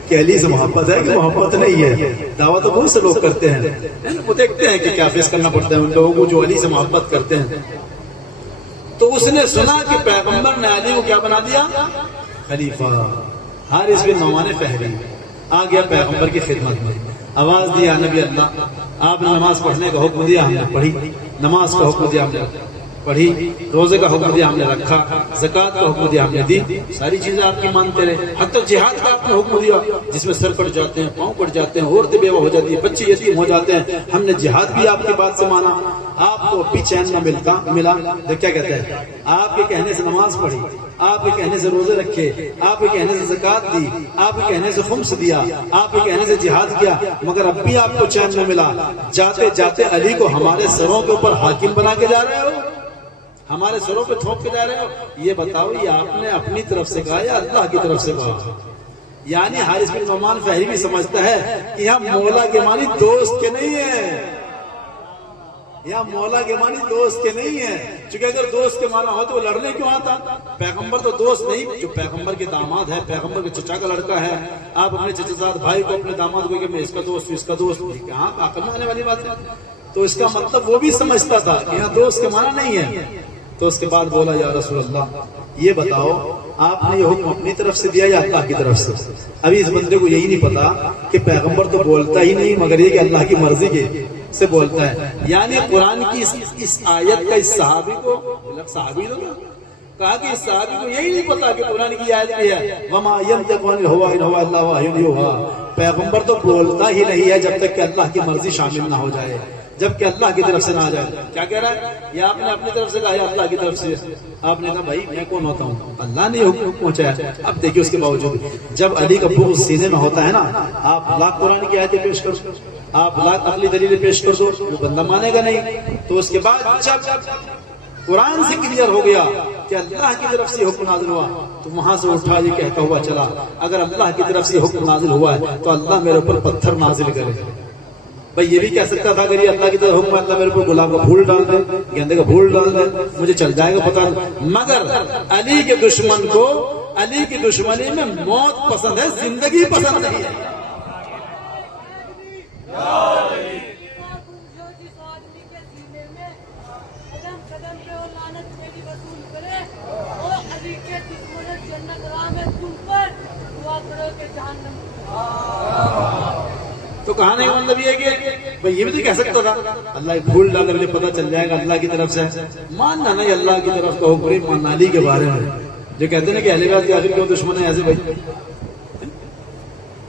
کہ علی سے محبت ہے کہ محبت نہیں ہے. دعویٰ تو بہت سے لوگ کرتے ہیں, وہ دیکھتے ہیں کہ کیا فیس کرنا پڑتا ہے ان لوگوں کو جو علی سے محبت کرتے ہیں. تو اس نے سنا کہ پیغمبر نے علی کو کیا بنا دیا؟ خلیفہ. حارث بن نعمان فہری آ گیا پیغمبر کی خدمت میں, آواز دیا نبی اللہ, آپ نے نماز پڑھنے کا حکم دیا, ہم نے پڑھی. نماز کا حکم دیا, ہم نے پڑھی. روزے کا حکم دیا, ہم نے رکھا. زکوٰۃ کا حکم دیا, ہم نے دی. ساری چیزیں آپ کی مانتے رہے. حتی جہاد کا آپ نے حکم دیا جس میں سر کٹ جاتے ہیں, پاؤں کٹ جاتے ہیں, عورتیں بیوہ ہو جاتی ہیں, بچے یتیم ہو جاتے ہیں, ہم نے جہاد بھی آپ کی بات سے مانا. آپ کو بھی چین نہ ملا. کیا کہتے ہیں؟ آپ کے کہنے سے نماز پڑھی, آپ کے کہنے سے روزے رکھے, آپ کے کہنے سے زکوٰۃ دی, آپ کے کہنے سے خمس دیا, آپ کے کہنے سے جہاد کیا, مگر اب بھی آپ کو چین نہ ملا. جاتے جاتے علی کو ہمارے سروں کے اوپر حاکم بنا کے جا رہے ہو, ہمارے سروں پہ تھوپ کے جا رہے ہو. یہ بتاؤ یہ آپ نے اپنی طرف سے کہا یا اللہ کی طرف سے کہا؟ یعنی حارث بن نعمان فہری بھی سمجھتا ہے کہ یہاں مولا کے معنی دوست کے نہیں ہے, یہاں مولا کے معنی دوست کے نہیں ہے. چونکہ اگر دوست کے معنی ہو تو وہ لڑنے کیوں آتا؟ پیغمبر تو دوست نہیں, جو پیغمبر کے داماد ہے, پیغمبر کے چچا کا لڑکا ہے, آپ اپنے چچا زاد بھائی کو اپنے داماد کو کہ میں اس کا دوست ہوں, اس کا دوست ہوں, کہاں عقل میں آنے والی بات ہے. تو اس کا مطلب وہ بھی سمجھتا تھا کہ یہاں دوست کے معنی نہیں ہے. تو اس کے بعد بولا یا رسول اللہ یہ بتاؤ آپ نے یہ حکم اپنی طرف سے دیا یا اللہ کی طرف سے؟ ابھی اس بندے کو یہی نہیں پتا کہ پیغمبر تو بولتا ہی نہیں مگر یہ کہ اللہ کی مرضی کے سے بولتا ہے. یعنی قرآن کی اس آیت کا اس صحابی کو, صحابی تو کہا کہ اس صحابی کو یہی نہیں پتا کہ قرآن کی آیت کی ہے وما ينطق عن الهوى ان هو الا وحي يوحى. پیغمبر تو بولتا ہی نہیں ہے جب تک کہ اللہ کی مرضی شامل نہ ہو جائے, جب کہ اللہ کی طرف سے نہ آ جائے. کیا کہہ رہا ہے؟ یا آپ نے اپنی طرف سے کہا یا اللہ کی طرف سے؟ آپ نے کہا بھائی میں کون ہوتا ہوں, اللہ نے حکم پہنچایا. اب دیکھیے اس کے باوجود جب علی کا بغض سینے میں ہوتا ہے نا, آپ لاکھ قرآن کی آیتیں پیش کر دو, آپ لاکھ عقلی دلیلیں پیش کر دو, وہ بندہ مانے گا نہیں. تو اس کے بعد جب قرآن سے کلیئر ہو گیا کہ اللہ کی طرف سے حکم نازل ہوا تو وہاں سے اٹھا یہ کہتا ہوا چلا اگر اللہ کی طرف سے حکم نازل ہوا ہے تو اللہ میرے اوپر پتھر نازل کرے. بھائی یہ بھی کہہ سکتا تھا اگر یہ اللہ کی طرف حکم ہے اللہ میرے کو گلاب کا پھول ڈال دے, گیندے کا پھول ڈال دے, مجھے چل جائے گا پتہ نہیں. مگر علی کے دشمن کو علی کی دشمنی میں موت پسند ہے, زندگی پسند نہیں ہے. تو کہانے کا مطلب یہ ہے کہ بھائی یہ بھی تو کہہ سکتا تھا اللہ پھول ڈال مجھے پتہ چل جائے گا اللہ کی طرف سے. ماننا نہیں اللہ کی طرف کا حکم, مان علی کے بارے میں جو کہتے ہیں نا کہ اہل بیت کے آخر کیوں دشمن ہے ایسے بھائی.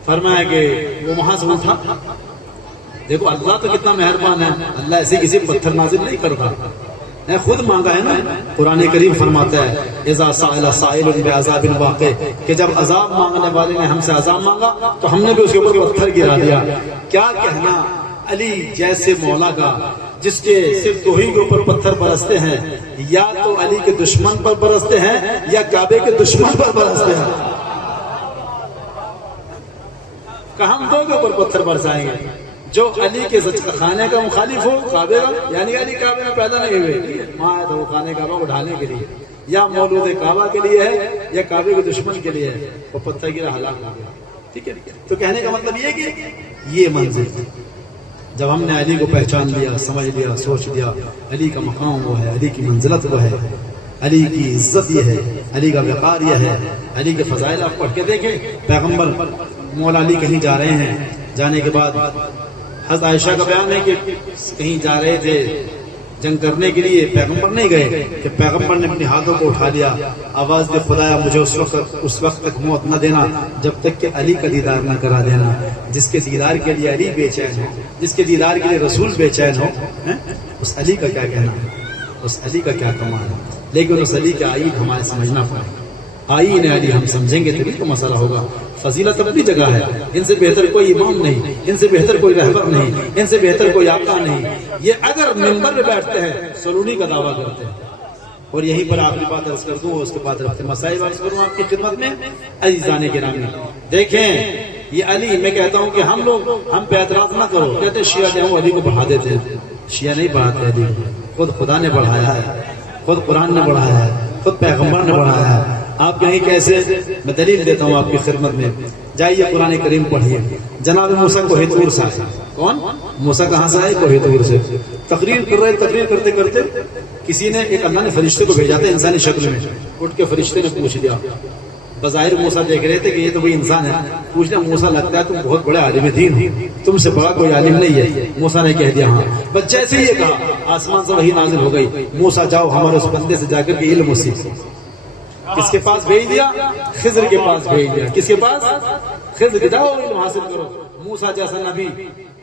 فرمایا کہ وہ وہاں سے اٹھا. دیکھو اللہ تو کتنا مہربان ہے, اللہ ایسے کسی پتھر نازل نہیں کرتا, نے خود مانگا ہے نا. قرآن کریم فرماتا ہے اذا سائل سائل بعذاب واقع, کہ جب عذاب مانگنے والے نے ہم سے عذاب مانگا تو ہم نے بھی اس کے اوپر پتھر گرا دیا. کیا کہنا علی جیسے مولا کا جس کے صرف دو ہی کے اوپر پتھر برستے ہیں, یا تو علی کے دشمن پر برستے ہیں یا کعبے کے دشمن پر برستے ہیں. کہ ہم دو کے اوپر پتھر برسائیں گے, جو علی کے خانے کا مخالف ہو کعبے کا, یعنی علی کعبے میں پیدا نہیں ہوئے, ماں ہے تو وہ خانے کعبہ کو ڈھانے کے لیے یا مولود کعبہ کے لیے ہے یا کعبے کے دشمن کے لیے ہے, وہ پتھر گرا ہلاک ہو گیا. ٹھیک ہے, تو کہنے کا مطلب یہ کہ یہ منزل جب ہم نے علی کو پہچان لیا, سمجھ لیا, سوچ لیا, علی کا مقام وہ ہے, علی کی منزلت وہ ہے, علی کی عزت یہ ہے, علی کا وقار یہ ہے, علی کے فضائل آپ پڑھ کے دیکھیں. پیغمبر مولا علی کہیں جا رہے ہیں, جانے کے بعد حضرت عائشہ کا بیان ہے کہ کہیں جا رہے تھے جنگ کرنے کے لیے, پیغمبر نہیں گئے, کہ پیغمبر نے اپنے ہاتھوں کو اٹھا لیا, آواز دے خدایا مجھے اس وقت تک موت نہ دینا جب تک کہ علی کا دیدار نہ کرا دینا. جس کے دیدار کے لیے علی بے چین ہو, جس کے دیدار کے لیے رسول بے چین ہو, اس علی کا کیا کہنا, اس علی کا کیا کمال ہے. لیکن اس علی کا آئین ہمارے سمجھنا پڑے گا. آئین علی ہم سمجھیں گے تبھی تو مسئلہ ہوگا. فضیلت اپنی جگہ ہے, ان سے بہتر کوئی امام نہیں, ان سے بہتر کوئی رہبر نہیں, ان سے بہتر کوئی آقا نہیں. یہ اگر منبر میں بیٹھتے ہیں سلونی کا دعویٰ کرتے ہیں. اور یہیں پر آخری بات عرض کر دوں, اس کے بعد رفتے مسائل عرض کروں آپ کی خدمت میں. عزیزان گرامی دیکھیں, یہ علی میں کہتا ہوں کہ ہم پہ اعتراض نہ کرو. کہتے ہیں شیعہ جو ہیں وہ علی کو بڑھا دیتے ہیں, شیعہ نہیں بڑھاتے علی کو, خود خدا نے بڑھایا ہے, خود قرآن نے بڑھایا ہے, خود پیغمبر نے بڑھایا ہے. آپ کہیں کیسے, میں دلیل دیتا ہوں آپ کی خدمت میں. جائیے قرآن کریم پڑھیے. جناب موسیٰ کوہ طور سے آئے. کون موسیٰ کہاں سے آئے؟ کوہ طور سے. تقریر کر رہے, تقریر کرتے کرتے کسی نے, ایک اللہ نے فرشتے کو بھیجا تھا انسانی شکل میں. اٹھ کے فرشتے نے پوچھ لیا, بظاہر موسیٰ دیکھ رہے تھے کہ یہ تو وہی انسان ہے. پوچھ لیا موسیٰ لگتا ہے تم بہت بڑے عالم دین ہو, تم سے بڑا کوئی عالم نہیں ہے. موسیٰ نے کہہ دیا ہاں. بس جیسے ہی یہ کہا آسمان سے وحی نازل ہو گئی, موسیٰ جاؤ ہمارے اس بندے سے جا کر کے علم سیکھو. کس کے پاس بھیج دیا؟ خضر کے پاس بھیج دیا. کس کے پاس؟ خضر کے, جاؤ علم حاصل کرو. موسیٰ جیسا نبی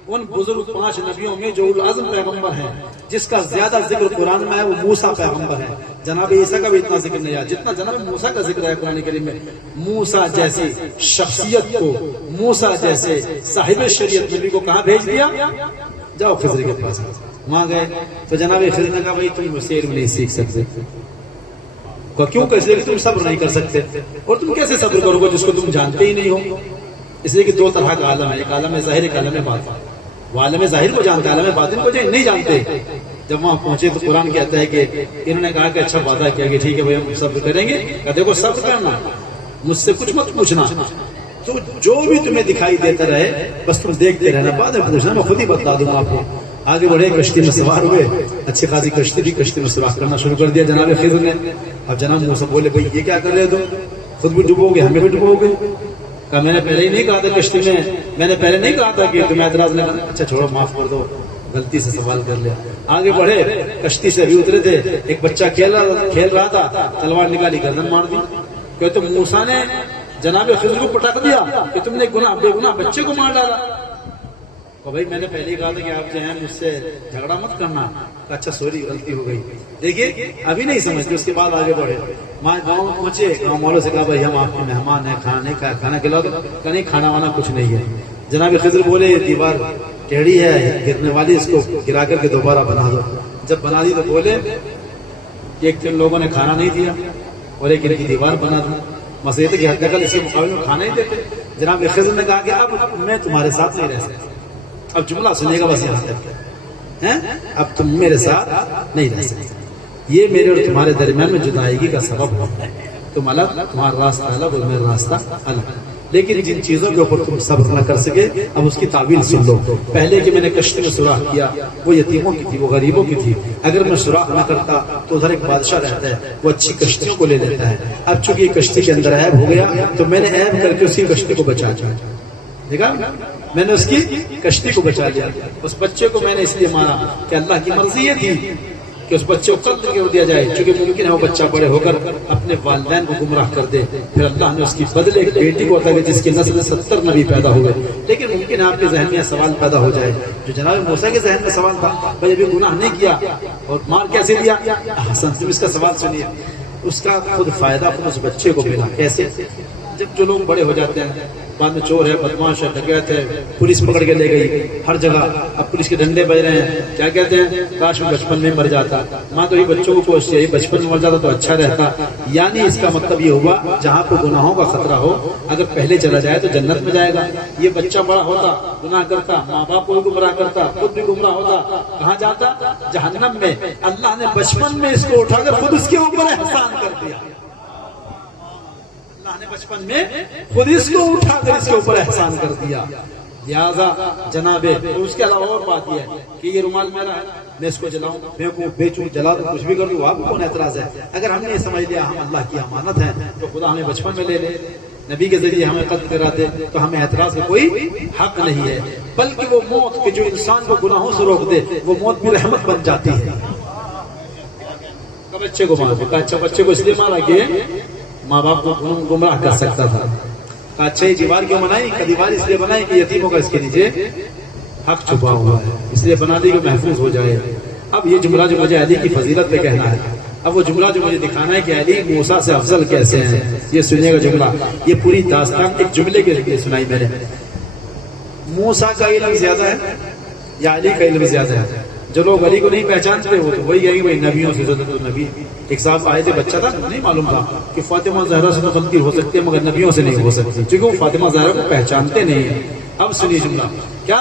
ان بزرگ 5 نبیوں میں جو العظم پیغمبر ہیں, جس کا زیادہ ذکر قرآن میں ہے وہ موسیٰ پیغمبر ہے. جناب عیسیٰ کا بھی اتنا ذکر نہیں ہے جتنا جناب موسیٰ کا ذکر ہے قرآن کریم میں. موسیٰ جیسی شخصیت کو, موسیٰ جیسے صاحب شریعت نبی کو کہاں بھیج دیا؟ جاؤ خضر کے پاس. وہاں گئے تو جناب خضر نے کہا بھائی تم مجھ سے علم نہیں سیکھ سکتے. کیوں؟ کہ اس لیے کہ تم صبر نہیں کر سکتے. اور تم کیسے صبر کرو گے جس کو تم جانتے ہی نہیں ہو؟ اس لیے کہ 2 طرح کا عالم ہے, ایک عالم ظاہر, ایک عالم باطن. وہ عالم ظاہر کو جانتا ہے, عالم باطن کو نہیں جانتے. جب وہاں پہنچے تو قرآن کہتا ہے کہ انہوں نے کہا کہ اچھا وعدہ کیا کہ ٹھیک ہے بھائی ہم صبر کریں گے. کہ دیکھو صبر کرنا, مجھ سے کچھ مت پوچھنا, تو جو بھی تمہیں دکھائی دیتا رہے بس تم دیکھتے رہنا, بعد میں پوچھنا, میں خود ہی بتا دوں آپ کو. آگے بڑھے, کشتی میں سوار ہوئے, اچھی خاصی کشتی بھی, کشتی میں سوار کرنا شروع کر دیا جناب خضر نے. اب جناب موسیٰ بولے بھائی یہ کیا کر رہے تم, خود بھی ڈوبو گے, ہمیں بھی ڈوبو گے. کہا میں نے پہلے ہی نہیں کہا تھا کشتی میں نے پہلے نہیں کہا تھا کہ تمہیں اعتراض نہ کرنا. اچھا چھوڑو, معاف کر دو, غلطی سے سوال کر لیا. آگے بڑھے, کشتی سے ابھی اترے تھے, ایک بچہ کھیل رہا تھا, تلوار نکالی گردن مار دی. کہ تم موسیٰ نے جناب خضر کو پٹک دیا کہ تم نے بے گناہ بچے کو مار ڈالا. بھائی میں نے پہلے ہی کہا تھا کہ آپ جو ہیں مجھ سے جھگڑا مت کرنا. اچھا سوری, غلطی ہو گئی. دیکھیے ابھی نہیں سمجھتے. اس کے بعد آگے بڑھے, وہاں گاؤں پہنچے, گاؤں والوں سے کہا بھائی ہم آپ کے مہمان ہیں, کھانا نہیں کھایا, کھانا کھلاؤ. کہ نہیں کھانا وانا کچھ نہیں ہے. جناب خضر بولے یہ دیوار ٹیڑھی ہے, گرنے والی, اس کو گرا کر کے دوبارہ بنا دو. جب بنا دی تو بولے ایک 3 لوگوں نے کھانا نہیں دیا اور ایک ان کی دیوار بنا دی. مسئلہ یہ کہ حقیقت اس کے مقابلے میں کھانا ہی دیتے. جناب خضر نے کہا کہ اب میں تمہارے ساتھ نہیں رہ سکتا, اب جملہ سنے گا بس یہاں تک ہیں، اب تم میرے ساتھ نہیں رہ سکتے، یہ میرے اور تمہارے درمیان میں جدائیگی کا سبب ہو، تم الگ، تمہارا راستہ الگ اور میرا راستہ الگ، لیکن جن چیزوں کے اوپر تم صبر نہ کر سکے اب اس کی تعویل سن لو۔ پہلے کہ میں نے کشتی میں سوراخ کیا وہ یتیموں کی تھی، وہ غریبوں کی تھی، اگر میں سوراخ نہ کرتا تو ادھر ایک بادشاہ رہتا ہے، وہ اچھی کشتیوں کو لے لیتا ہے، اب چونکہ یہ کشتی کے اندر عیب ہو گیا تو میں نے عیب کر کے اسی کشتی کو بچا لیا، دیکھا میں نے اس کی کشتی کو بچا لیا۔ اس بچے کو میں نے اس لیے مارا کہ اللہ کی مرضی یہ تھی کہ اس بچے کو قتل کر دیا جائے، چونکہ ممکن ہے وہ بچہ بڑے ہو کر اپنے والدین کو گمراہ کر دے، پھر اللہ نے اس کی بدلے ایک بیٹی کو عطا کی جس کی نسل میں 70 نبی پیدا ہوئے۔ لیکن ممکن ہے آپ کے ذہن میں سوال پیدا ہو جائے جو جناب موسیٰ کے ذہن میں سوال تھا، بھائی ابھی گناہ نہیں کیا اور مار کیسے دیا؟ حسن تم اس کا سوال سنیے، اس کا خود فائدہ خود اس بچے کو ملا۔ کیسے؟ جب جو لوگ بڑے ہو جاتے ہیں، بعد میں چور ہے، بدماش ہے، ڈکیت ہے، پولیس پکڑ کے لے گئی ہر جگہ، اب پولیس کے ڈنڈے بج رہے ہیں، کیا کہتے ہیں کاش میں بچپن میں مر جاتا، ماں تو یہ بچوں کو کوشش ہے بچپن میں مر جاتا تو اچھا رہتا، یعنی اس کا مطلب یہ ہوا جہاں پہ گناہوں کا خطرہ ہو اگر پہلے چلا جائے تو جنت میں جائے گا۔ یہ بچہ بڑا ہوتا، گناہ کرتا، ماں باپ کو بھی گمراہ کرتا، خود بھی گمراہ ہوتا، کہاں جاتا؟ جہنم میں۔ اللہ نے بچپن میں اس کو اٹھا کر خود اس کے اوپر احسان کر دیا، اللہ نے بچپن میں خود اس کو اٹھا کر اس کے اوپر احسان کر دیا۔ لہذا جناب اس کے علاوہ اور بات یہ ہے کہ یہ رومال میرا ہے، میں اس کو جلاؤں، پھینکوں، بیچوں، جلا دوں، کچھ بھی کر دوں، آپ کو کون اعتراض ہے؟ اگر ہم نے یہ سمجھ لیا ہم اللہ کی امانت ہیں تو خدا ہمیں بچپن میں لے لے، نبی کے ذریعے ہمیں قتل کرا دے تو ہمیں اعتراض کا کوئی حق نہیں ہے، بلکہ وہ موت کہ جو انسان کو گناہوں سے روک دے وہ موت بھی رحمت بن جاتی ہے۔ بچے کو مار دے، اچھا بچے کو اس لیے مارا کہ ماں باپ کو گمراہ کر سکتا تھا، اچھا یہ دیوار کیوں بنائی؟ دیوار اس لیے بنائی کہ یتیموں کا اس کے نیچے حق چھپا ہوا ہے، اس لیے بنا دی کہ محفوظ ہو جائے۔ اب یہ جملہ جو مجھے علی کی فضیلت پہ کہنا ہے، اب وہ جملہ جو مجھے دکھانا ہے کہ علی موسیٰ سے افضل کیسے ہیں، یہ سنیے گا جملہ، یہ پوری داستان ایک جملے کے لیے سنائی میں نے۔ موسیٰ کا علم زیادہ ہے یا علی کا علم زیادہ ہے؟ جو لوگ علی کو نہیں پہچانتے وہ تو وہی کہیں گے بھائی نبیوں سے زیادہ تو نبی۔ ایک صاحب آئے تھے، بچہ تھا، نہیں معلوم تھا کہ فاطمہ زہرا سے تو غلطی ہو سکتی ہے مگر نبیوں سے نہیں ہو سکتی، کیونکہ وہ فاطمہ زہرا کو پہچانتے نہیں ہیں۔ اب سنیے جملہ کیا،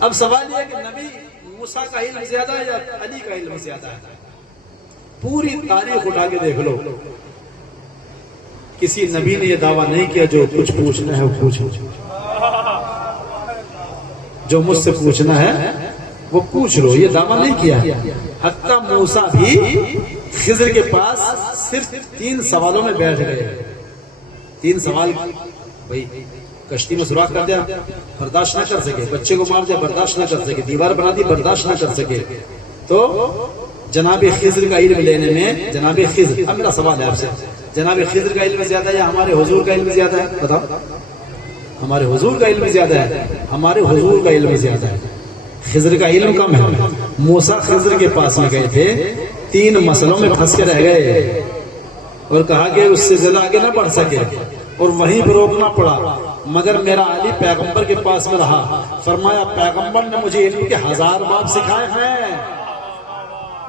اب سوال یہ ہے کہ نبی موسیٰ کا علم زیادہ ہے یا علی کا علم زیادہ ہے؟ پوری تاریخ اٹھا کے دیکھ لو، کسی نبی نے یہ دعویٰ نہیں کیا جو کچھ پوچھنا ہے وہ پوچھو، جو مجھ سے پوچھنا ہے وہ پوچھ لو، یہ دعویٰ نہیں کیا۔ حتیٰ موسیٰ بھی خضر کے پاس صرف 3 سوالوں میں بیٹھ گئے، 3 سوال، بھائی کشتی میں سوراخ کر دیا برداشت نہ کر سکے، بچے کو مار دیا برداشت نہ کر سکے، دیوار بنا دی برداشت نہ کر سکے، تو جناب خضر کا علم لینے میں جناب خضر، اب میرا سوال ہے آپ سے، جناب خضر کا علم زیادہ ہے یا ہمارے حضور کا علم زیادہ ہے؟ بتاؤ، ہمارے حضور کا علم زیادہ ہے، ہمارے حضور کا علم زیادہ ہے، خضر کا علم کم ہے۔ موسیٰ خضر کے پاس میں گئے تھے، 3 مسئلوں میں پھنس کے رہ گئے اور کہا کہ اس سے زیادہ آگے نہ بڑھ سکے اور وہیں پر روکنا پڑا، مگر میرا علی پیغمبر کے پاس میں رہا، فرمایا پیغمبر نے مجھے علم کے 1000 باب سکھائے ہیں،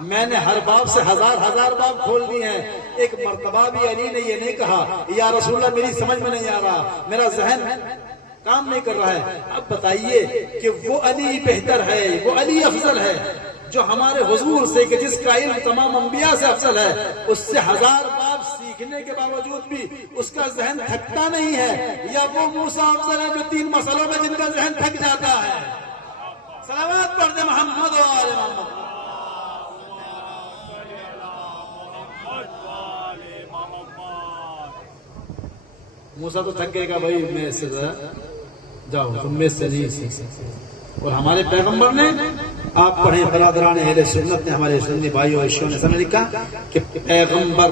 میں نے ہر باب سے 1000 باب کھول دی ہیں، ایک مرتبہ بھی علی نے یہ نہیں کہا یا رسول اللہ میری سمجھ میں نہیں آ رہا، میرا ذہن کام نہیں کر رہا ہے۔ اب بتائیے کہ وہ علی بہتر ہے، وہ علی افضل ہے جو ہمارے حضور سے کہ جس کا علم تمام انبیاء سے افضل ہے، اس سے 1000 باب سیکھنے کے باوجود بھی اس کا ذہن تھکتا نہیں ہے، یا وہ موسیٰ افضل ہے جو 3 مسئلوں میں جن کا ذہن تھک جاتا ہے؟ صلوات پڑھ دے محمد و آل محمد۔ موسیٰ تو تھک گئے گا بھائی میں اس سے جاؤ تم میں سے نہیں سیکھ سکتے، اور ہمارے پیغمبر نے، آپ پڑھیں برادران اہل سنت نے، ہمارے سنی بھائیوں عشیوں نے سمجھ لکھا کہ پیغمبر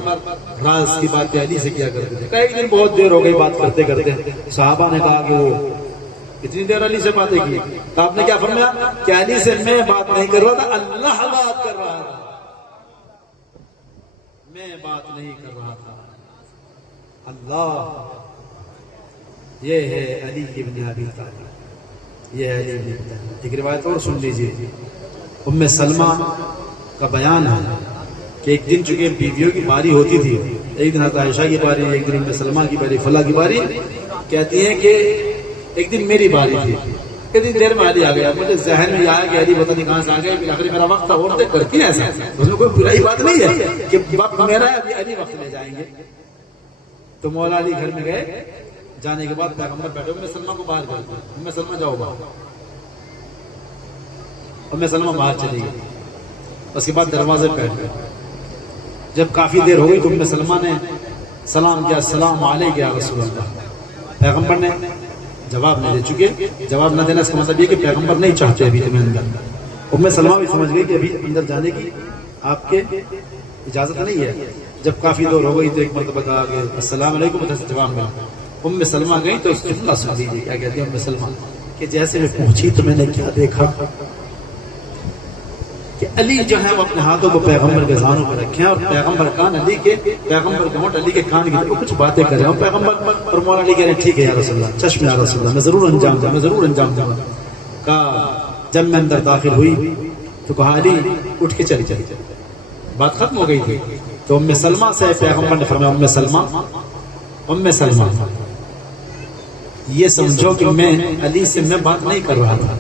راز کی باتیں علی سے کیا کرتے تھے۔ ایک دن بہت دیر ہو گئی بات کرتے کرتے، صحابہ نے کہا کہ وہ اتنی دیر علی سے باتیں کی، تو آپ نے کیا فرمایا کہ علی سے میں بات نہیں کر رہا تھا، اللہ بات کر رہا تھا، میں بات نہیں کر رہا تھا، اللہ۔ یہ ہے علی ابن ابی طالب، یہ ہے علی ابن ابی طالب۔ ایک روایت اور سن لیجیے، ام سلمہ کا بیان ہے کہ ایک دن چونکہ بیویوں کی باری ہوتی تھی، ایک دن حضرت عائشہ کی باری، ایک دن ام سلمہ کی باری، فلاں کی باری، کہتی ہیں کہ ایک دن میری باری تھی، اتنی دیر میں علی آ گیا. مجھے ذہن میں آیا کہ علی پتہ نہیں کہاں سے آ گئے. آخری میرا وقت تھا. عورتیں کرتی ہیں ایسا, اس میں کوئی برائی بات نہیں ہے کہ وقت میرا ہے, ابھی علی وقت لے جائیں گے. تو مولا علی گھر میں گئے. جانے کے بعد پیغمبر بیٹھے. ام سلمہ کو باہر کر دیا. ام سلمہ جاؤ باہر. ام سلمہ باہر چلی گئی. اس کے بعد دروازے پہ بیٹھ گئے. جب کافی دیر ہو گئی تو ام سلمہ نے سلام کیا, السلام علیکم یا رسول اللہ. پیغمبر نے جواب نہیں دے چکے. جواب نہ دینا اس کا مطلب یہ کہ پیغمبر نہیں چاہتے ابھی تمہیں اندر. ام سلمہ بھی سمجھ گئی کہ ابھی اندر جانے کی آپ کے اجازت نہیں ہے. جب کافی دور ہو گئی تو ایک مرتبہ کہا کہ السلام علیکم, ادھر سے جواب ملا. ام سلمہ گئی تو اس جملہ سن لیجیے کیا کہتی ہے ام سلمہ کہ جیسے میں پہنچی تو میں نے کیا دیکھا کہ علی جو ہے وہ اپنے ہاتھوں کو پیغمبر کے زانوں پر رکھے ہیں اور پیغمبر کان علی کے, پیغمبر کے ہونٹ علی کے کان کی طرف کچھ باتیں کر رہے ہیں. پیغمبر اور مولا علی کہہ رہے ہیں ٹھیک ہے یا رسول اللہ, چشم یا رسول اللہ, میں ضرور انجام دوں, میں ضرور انجام دوں. کہا جب میں اندر داخل ہوئی تو کہا علی اٹھ کے چلی. بات ختم ہو گئی تھی. تو ام سلمہ سے پیغمبر نے فرمایا ام سلمہ یہ سمجھو کہ میں علی سے میں بات نہیں کر رہا تھا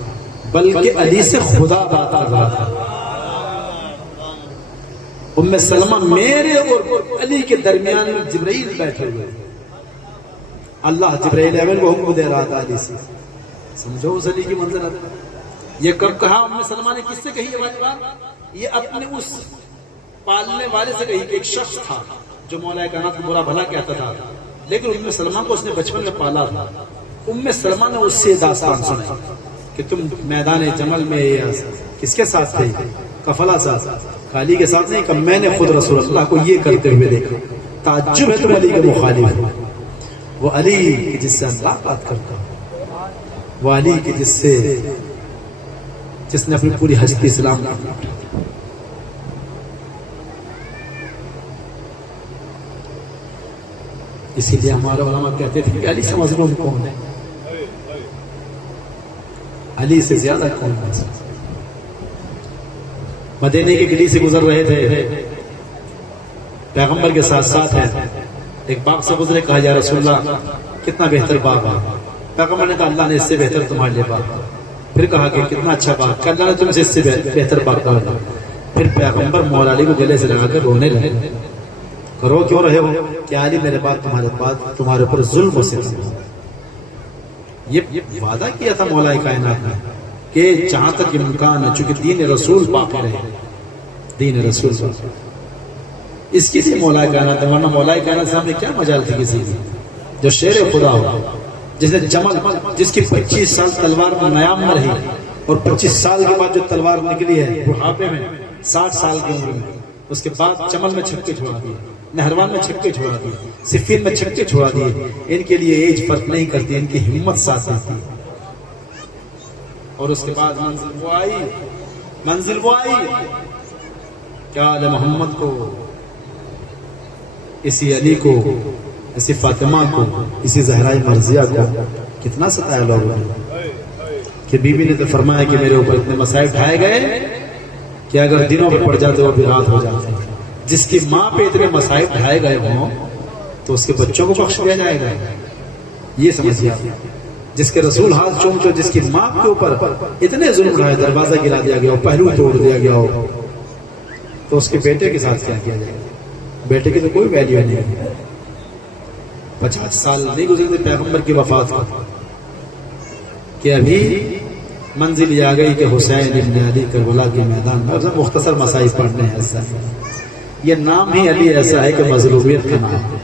بلکہ علی سے خدا بات کر رہا تھا. ام سلمہ میرے اور علی کے درمیان میں جبرائیل بیٹھے ہوئے. اللہ جبرائیل امین کو حکم دے رہا تھا علی سے. سمجھو اس علی کی منظر. یہ کب کہا ام سلمہ نے, کس سے کہی یہ بات؟ یہ اپنے اس پالنے والے سے کہی کہ ایک شخص تھا جو مولا کائنات کو برا بھلا کہتا تھا, لیکن ام سلمہ کو اس نے بچپن میں پالا تھا. ام سلمہ نے اس سے داستان سنائی کہ تم میدان جمل میں کس کے ساتھ تھے؟ کفلا ساتھ. علی کے ساتھ نہیں, کہ میں نے خود رسول اللہ کو یہ کرتے ہوئے دیکھا. تعجب ہے تم علی کے مخالف ہو. وہ علی جس سے اللہ بات کرتا, وہ علی کی جس نے اپنی پوری ہستی اسلام کی. اسی لیے ہمارے علماء کہتے تھے کہ علی سے مظلوم کون ہے؟ علی سے زیادہ کون ہے؟ مدینے کی گلی سے گزر رہے تھے, پیغمبر کے ساتھ ساتھ ہیں. ایک باغ سے گزرے, کہا یا رسول اللہ کتنا بہتر باغ ہے. پیغمبر نے کہا اللہ نے اس سے بہتر تمہارے لیے باغ. پھر کہا کہ کتنا اچھا باغ, کہ اللہ نے تم سے اس سے بہتر باغ کہا. پھر پیغمبر مولا علی کو گلے سے لگا کر رونے لگے. رو کیوں رہے ہو؟ کہ علی میرے بعد تمہارے اوپر ظلم و ستم. یہ وعدہ کیا تھا مولا کائنات نے کہ جہاں تک امکان ہے, چونکہ دین رسول باقی رہے, دین رسول اس کی سے مولا کائنات ہے. ورنہ مولا کائنات سے ہمیں کیا مجال تھی کسی کی جو شیر خدا ہو, جس نے جمل, جس کی 25 سال تلوار میں نیام میں رہی اور 25 سال کے بعد جو تلوار نکلی ہے بڑھاپے میں 60 سال کی عمر میں, اس کے بعد چمل میں چھکے چھوڑا دیے, نہروان میں چھکے چھوڑا دیے, صفین میں چھکے چھوڑا دیے. ان کے لیے ایج فرق نہیں کرتی, ان کی ہمت ساتھ دیتی. اور اس کے بعد منزل وہ آئی کیا آل محمد کو, اسی علی کو, اسی فاطمہ کو, اسی زہرائے مرضیہ کو کتنا ستایا لوگوں نے. کہ بی بی نے تو فرمایا کہ میرے اوپر اتنے مصائب ڈھائے گئے کہ اگر دنوں پہ پڑ جاتے وہ بھی رات ہو جاتی. جس کی ماں پہ اتنے مصائب ڈھائے گئے ہوں تو اس کے بچوں کو بخش دیا جائے گا. یہ سمجھیے, جس کے رسول ہاتھ چومتے, جس کی ماں کے اوپر اتنے ظلم ڈھائے, دروازہ گرا دیا گیا ہو, پہلو توڑ دیا گیا ہو, تو اس کے بیٹے کے ساتھ کیا کیا جائے؟ بیٹے کی تو کوئی ویلیو نہیں ہے. 50 سال نہیں گزرتے پیغمبر کی وفات کا کہ ابھی منزل یہ آ گئی کہ حسین ابن علی کربلا کے میدان میں. مختصر مسائل پڑھنے ہیں. ایسا یہ نام ہی علی ایسا ہے کہ مظلومیت کا نام ہے,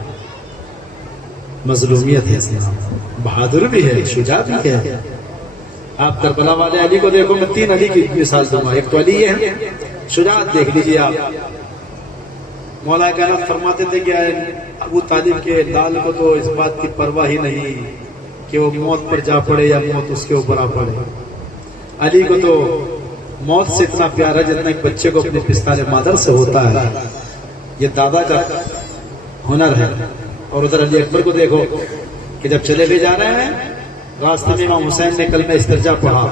مظلومیت ہے اس نام. بہادر بھی ہے, شجاع بھی ہے. آپ کربلا والے علی کو دیکھو, میں 3 علی کی مثال دوں گا. ایک تو علی ہے, شجاعت دیکھ لیجیے آپ. مولا کائنات فرماتے تھے کہ ابو طالب کے لال کو تو اس بات کی پرواہ ہی نہیں کہ وہ موت پر جا پڑے یا موت اس کے اوپر آ پڑے. علی کو تو موت سے اتنا پیار ہے جتنا ایک بچے کو اپنے پستان مادر سے ہوتا ہے. یہ دادا کا ہنر ہے. اور ادھر علی اکبر کو دیکھو کہ جب چلے بھی جا رہے ہیں, راستے میں امام حسین نے کلمہ استرجاع پڑھا,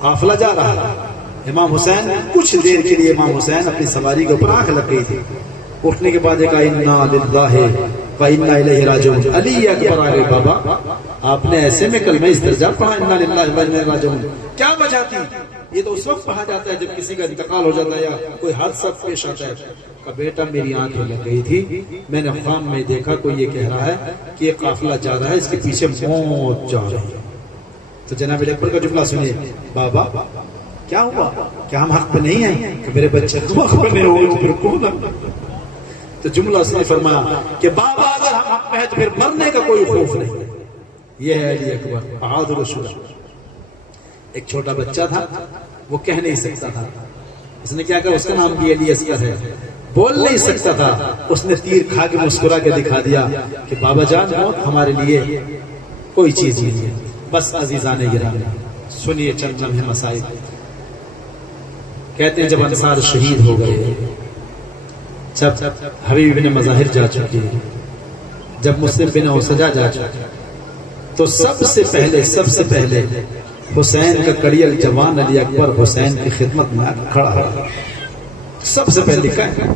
قافلہ جا رہا ہے. امام حسین کچھ دیر کے لیے امام حسین اپنی سواری کے اوپر آنکھ لگ گئی تھی. اٹھنے کے بعد ایک انا للہ و انا الیہ راجعون, علی اکبر آ گئے. بابا آپ نے ایسے میں کلمہ استرجاع پڑھا انا للہ و انا الیہ راجعون، کیا وجہ تھی؟ یہ تو اس وقت پڑھا جاتا ہے جب کسی کا انتقال ہو جاتا ہے یا کوئی حادثہ پیش آتا ہے. کہ بیٹا میری آنکھیں لگ گئی تھی، میں نے خواب میں دیکھا کوئی یہ کہہ رہا ہے کہ یہ قافلہ جا رہا ہے، اس کے پیچھے موت جا رہی ہے. تو جناب اکبر کا جملہ سنیے، بابا کیا ہوا؟ کیا ہم حق پہ نہیں ہیں؟ کہ میرے بچے حق پہ نہیں ہوئے تو پھر کون ہے؟ تو جملہ اس نے فرمایا کہ بابا اگر ہم حق پہ ہیں تو پھر مرنے کا کوئی خوف نہیں. یہ ہے علی اکبر بہادر شجاع. ایک چھوٹا بچہ تھا، وہ کہہ نہیں سکتا تھا. اس نے کیا کہا؟ اس کا نام بھی علی اصغر ہے. بول نہیں سکتا تھا، اس نے تیر کھا کے مسکرا کے دکھا دیا کہ بابا جان موت ہمارے لیے کوئی چیز نہیں ہے. بس عزیزان گرامی سنیے چند لمحے مسائل. کہتے ہیں جب انصار شہید ہو گئے، جب حبیب بن مظاہر جا چکے، جب مسلم بن اوسجا جا چکے، تو سب سے پہلے حسین کا کڑیل جوان علی اکبر حسین کی خدمت میں کھڑا ہے. سب سے پہلے لکھا ہے.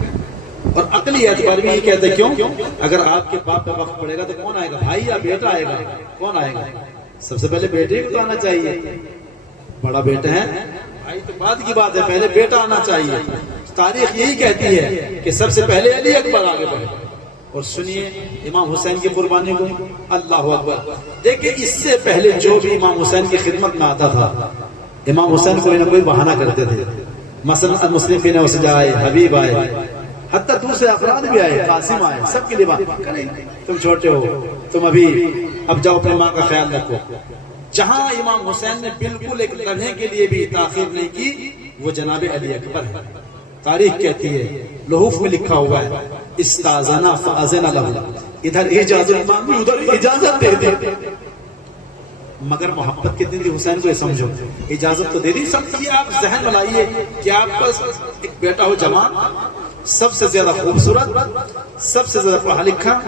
اور عقلی اعتبار بھی یہ کہتے ہیں کیوں؟ اگر آپ کے باپ پہ وقت پڑے گا تو کون آئے گا؟ بھائی یا بیٹا آئے گا؟ کون آئے گا؟ سب سے پہلے بیٹے کو تو آنا چاہیے. بڑا بیٹا ہے، بھائی تو بعد کی بات ہے، پہلے بیٹا آنا چاہیے. تاریخ یہی کہتی ہے کہ سب سے پہلے علی اکبر آگے بڑھے. اور سنیے امام حسین کی قربانی کو. اللہ اکبر. دیکھیں اس سے پہلے جو بھی امام حسین کی خدمت میں آتا تھا، امام حسین کوئی نہ کوئی بہانہ کرتے تھے. مثلا مسلم بن اوسجا آئے، حبیب آئے، حتیٰ دوسرے افراد بھی آئے، قاسم آئے، سب کے لیے بات کریں تم چھوٹے ہو، تم اب جاؤ اپنے ماں کا خیال رکھو. جہاں امام حسین نے بالکل ایک لمحے کے لیے بھی تاخیر نہیں کی، وہ جناب علی اکبر ہے. تاریخ کہتی ہے، لحوف میں لکھا ہوا ہے، استاذنا فاذن له، ادھر اجازت مانگی ادھر اجازت دے دی. مگر محبت کتنی تھی حسین کو یہ سمجھو. اجازت تو دے دی. سب یہ آپ ذہن بنائیے کہ آپ پاس ایک بیٹا ہو جوان، سب سے زیادہ خوبصورت، سب سے زیادہ پڑھا لکھا،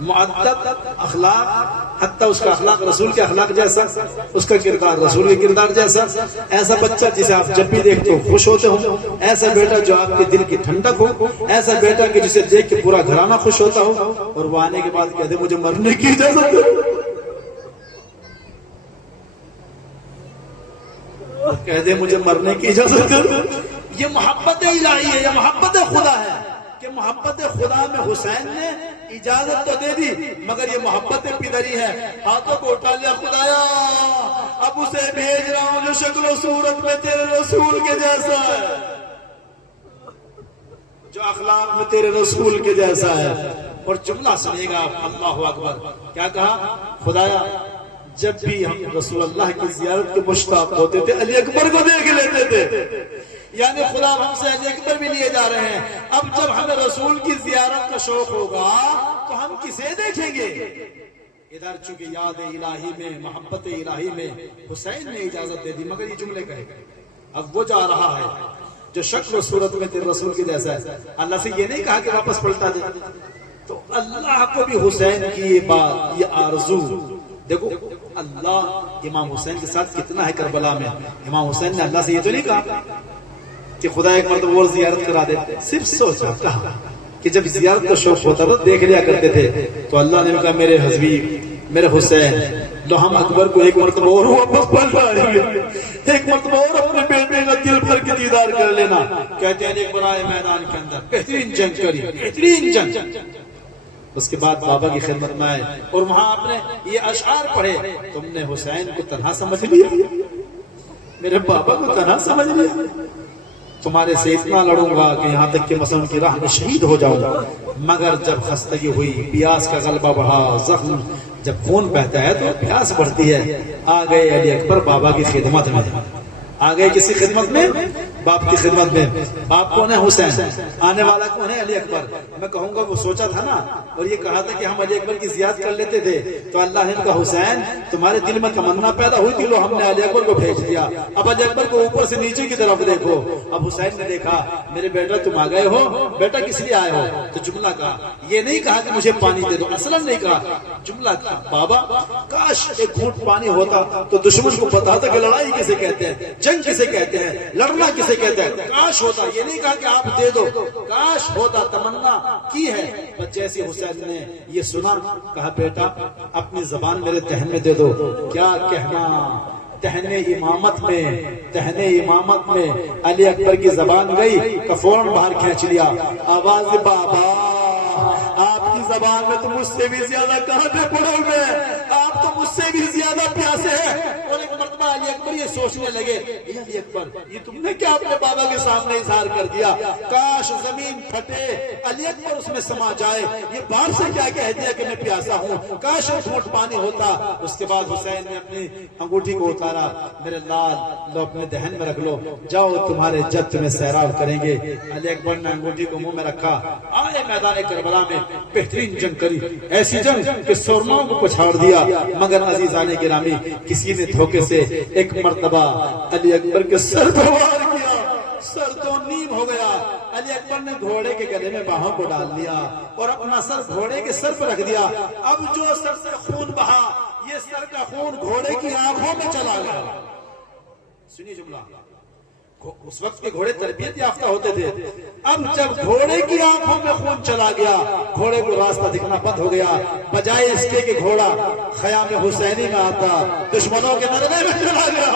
مؤدب، اخلاق، حتیٰ اس کا اخلاق رسول کے اخلاق جیسا، اس کا کردار رسول کے کردار جیسا، ایسا بچہ جسے آپ جب بھی دیکھتے ہو خوش ہوتے ہو، ایسا بیٹا جو آپ کے دل کی ٹھنڈک ہو، ایسا بیٹا کہ جسے دیکھ کے پورا گھرانہ خوش ہوتا ہو. اور وہ آنے کے بعد کہتے مجھے مرنے کی اجازت ہے، کہہ دے مجھے مرنے کی اجازت کر. یہ محبت الہی ہے، یہ محبت خدا ہے کہ محبت خدا میں حسین نے اجازت تو دے دی، مگر یہ محبت پدری ہے. ہاتھوں کو اٹھا لیا، خدایا اب اسے بھیج رہا ہوں جو شکل و صورت میں تیرے رسول کے جیسا ہے، جو اخلاق میں تیرے رسول کے جیسا ہے. اور جملہ سنیے گا آپ، اللہ اکبر. کیا کہا؟ خدایا جب بھی ہم رسول اللہ کی زیارت کے مشتاق ہوتے تھے علی اکبر کو دیکھ لیتے تھے. یعنی خدا ہم سے علی اکبر بھی لیے جا رہے ہیں. اب جب ہمیں رسول کی زیارت کا شوق ہوگا تو ہم کسے دیکھیں گے؟ ادھر چونکہ یاد الہی میں، محبت الہی میں حسین نے اجازت دے دی، مگر یہ جملے کہے گا. اب وہ جا رہا ہے جو شکل و صورت میں تیرے رسول کی جیسا ہے. اللہ سے یہ نہیں کہا کہ واپس پلٹا دے. تو اللہ کو بھی حسین کی یہ بات، یہ آرزو. دیکھو اللہ امام حسین کے ساتھ کتنا ہے کربلا میں. امام حسین نے اللہ سے یہ تو نہیں کہا کہ خدا ایک مرتبہ اور زیارت کرا دے، صرف سوچا کہا کہ جب زیارت کا شوق ہوتا تھا دیکھ لیا کرتے تھے. تو اللہ نے کہا میرے حبیب، میرے حسین، لو ہم اکبر کو ایک مرتبہ اور واپس پلٹائیں گے، ایک مرتبہ اور اپنے بیٹے کا دل بھر کے دیدار کر لینا. کہتے ہیں ایک بڑا میدان کے اندر بہترین جنگ کری، بہترین جنگ. اس کے بعد بابا کی خدمت میں آئے اور وہاں آپ نے یہ اشعار پڑھے، تم نے حسین کو تنہا سمجھ لیا، میرے بابا کو تنہا سمجھ لیا، تمہارے سے اتنا لڑوں گا کہ یہاں تک کہ مثلا کی راہ میں شہید ہو جاؤں گا. مگر جب خستگی ہوئی، پیاس کا غلبہ بڑھا، زخم جب خون بہتا ہے تو پیاس بڑھتی ہے. آ گئے علی اکبر بابا کی خدمت میں. آ گئے کسی خدمت میں؟ باپ کی خدمت میں. باپ کون ہے؟ حسین. آنے والا کون ہے؟ علی اکبر. میں کہوں گا وہ سوچا تھا نا اور یہ کہا تھا کہ ہم علی اکبر کی زیارت کر لیتے تھے، تو اللہ نے کہا حسین تمہارے دل میں تمنا پیدا ہوئی تھی، لو ہم نے علی اکبر کو بھیج دیا. اب علی اکبر کو اوپر سے نیچے کی طرف دیکھو. اب حسین نے دیکھا میرے بیٹا تم آ گئے ہو، بیٹا کس لیے آئے ہو؟ تو جملہ کہا، یہ نہیں کہا کہ مجھے پانی دے دو، اصلا نہیں کہا. جملہ کہا بابا کاش ایک گھونٹ پانی ہوتا تو دشمن کو پتا تھا کہ لڑائی کسے کہتے ہیں، جنگ کسے کہتے ہیں، لڑنا کسے کہتا ہے کاش ہوتا، یہ نہیں کہا کہ آپ دے دو، کاش ہوتا، تمنا کی ہے. بس جیسے حسین نے یہ سنا کہا بیٹا اپنی زبان میرے دہن میں دے دو. کیا کہنا، دہنے امامت میں علی اکبر کی زبان گئی کہ فوراً باہر کھینچ لیا. آواز بابا آپ کی زبان میں تو مجھ سے بھی زیادہ کہاں پہ پڑو گے، آپ تو مجھ سے بھی زیادہ پیاسے ہیں. اور ایک مرتبہ علی اکبر یہ سوچنے لگے علی اکبر یہ تم نے کیا اپنے بابا کے سامنے اظہار کر دیا، کاش زمین پھٹے علی اکبر اس میں سما جائے. یہ باہر سے کیا کہہ دیا کہ میں پیاسا ہوں، کاش ایک گھونٹ پانی ہوتا. اس کے بعد حسین نے اپنی انگوٹھی کو اتارا، میرے لال لو اپنے دہن میں رکھ لو، جاؤ تمہارے جد تمہیں سیراب کریں گے. علی اکبر نے انگوٹھی کو منہ میں رکھا، آئے میدان کربلا میں بہترین جنگ کری، ایسی جنگ کہ سرماؤں کو پچھاڑ دیا. مگر عزیزان گرامی کسی نے دھوکے سے ایک مرتبہ علی اکبر کے سر پر وار کیا، سر تو نیم ہو گیا. علی اکبر نے گھوڑے کے گلے میں باہوں کو ڈال لیا اور اپنا سر گھوڑے کے سر پر رکھ دیا. اب جو سر سے خون بہا یہ سر کا خون گھوڑے کی آنکھوں میں چلا گیا. سنیے جملہ، اس وقت کے گھوڑے تربیت یافتہ ہوتے تھے. اب جب گھوڑے کی آنکھوں میں خون چلا گیا گھوڑے کو راستہ دکھنا بند ہو گیا. بجائے اس کے کہ گھوڑا خیام حسینی میں آتا دشمنوں کے نرغے میں چلا گیا،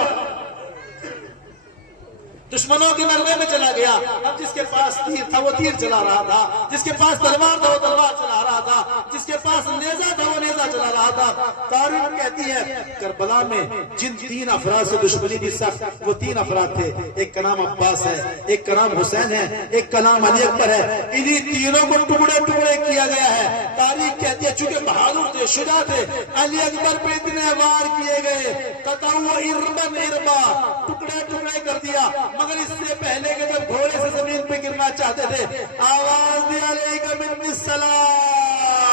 دشمنوں کے نرغے میں چلا گیا. اب جس کے پاس تیر تھا وہ تیر چلا رہا تھا، جس کے پاس تلوار تھا وہ تلوار چلا رہا تھا، جس کے پاس نیزہ تھا وہ نیزہ چلا رہا تھا. تاریخ کہتی ہے کربلا میں جن 3 افراد سے دشمنی کی سخت وہ 3 افراد تھے. ایک کا نام عباس ہے، ایک کا نام حسین ہے، ایک کا نام علی اکبر ہے. انہی تینوں کو ٹکڑے ٹکڑے کیا گیا ہے. تاریخ کہتی ہے چونکہ بہادر تھے، شجاع تھے، علی اکبر پہ اتنے وار کیے گئے قطعوا اربا اربا، ٹکڑے ٹکڑے کر دیا. مگر اس سے پہلے کہ جب گھوڑے سے زمین پہ گرنا چاہتے تھے آواز دیا علیکم منی السلام،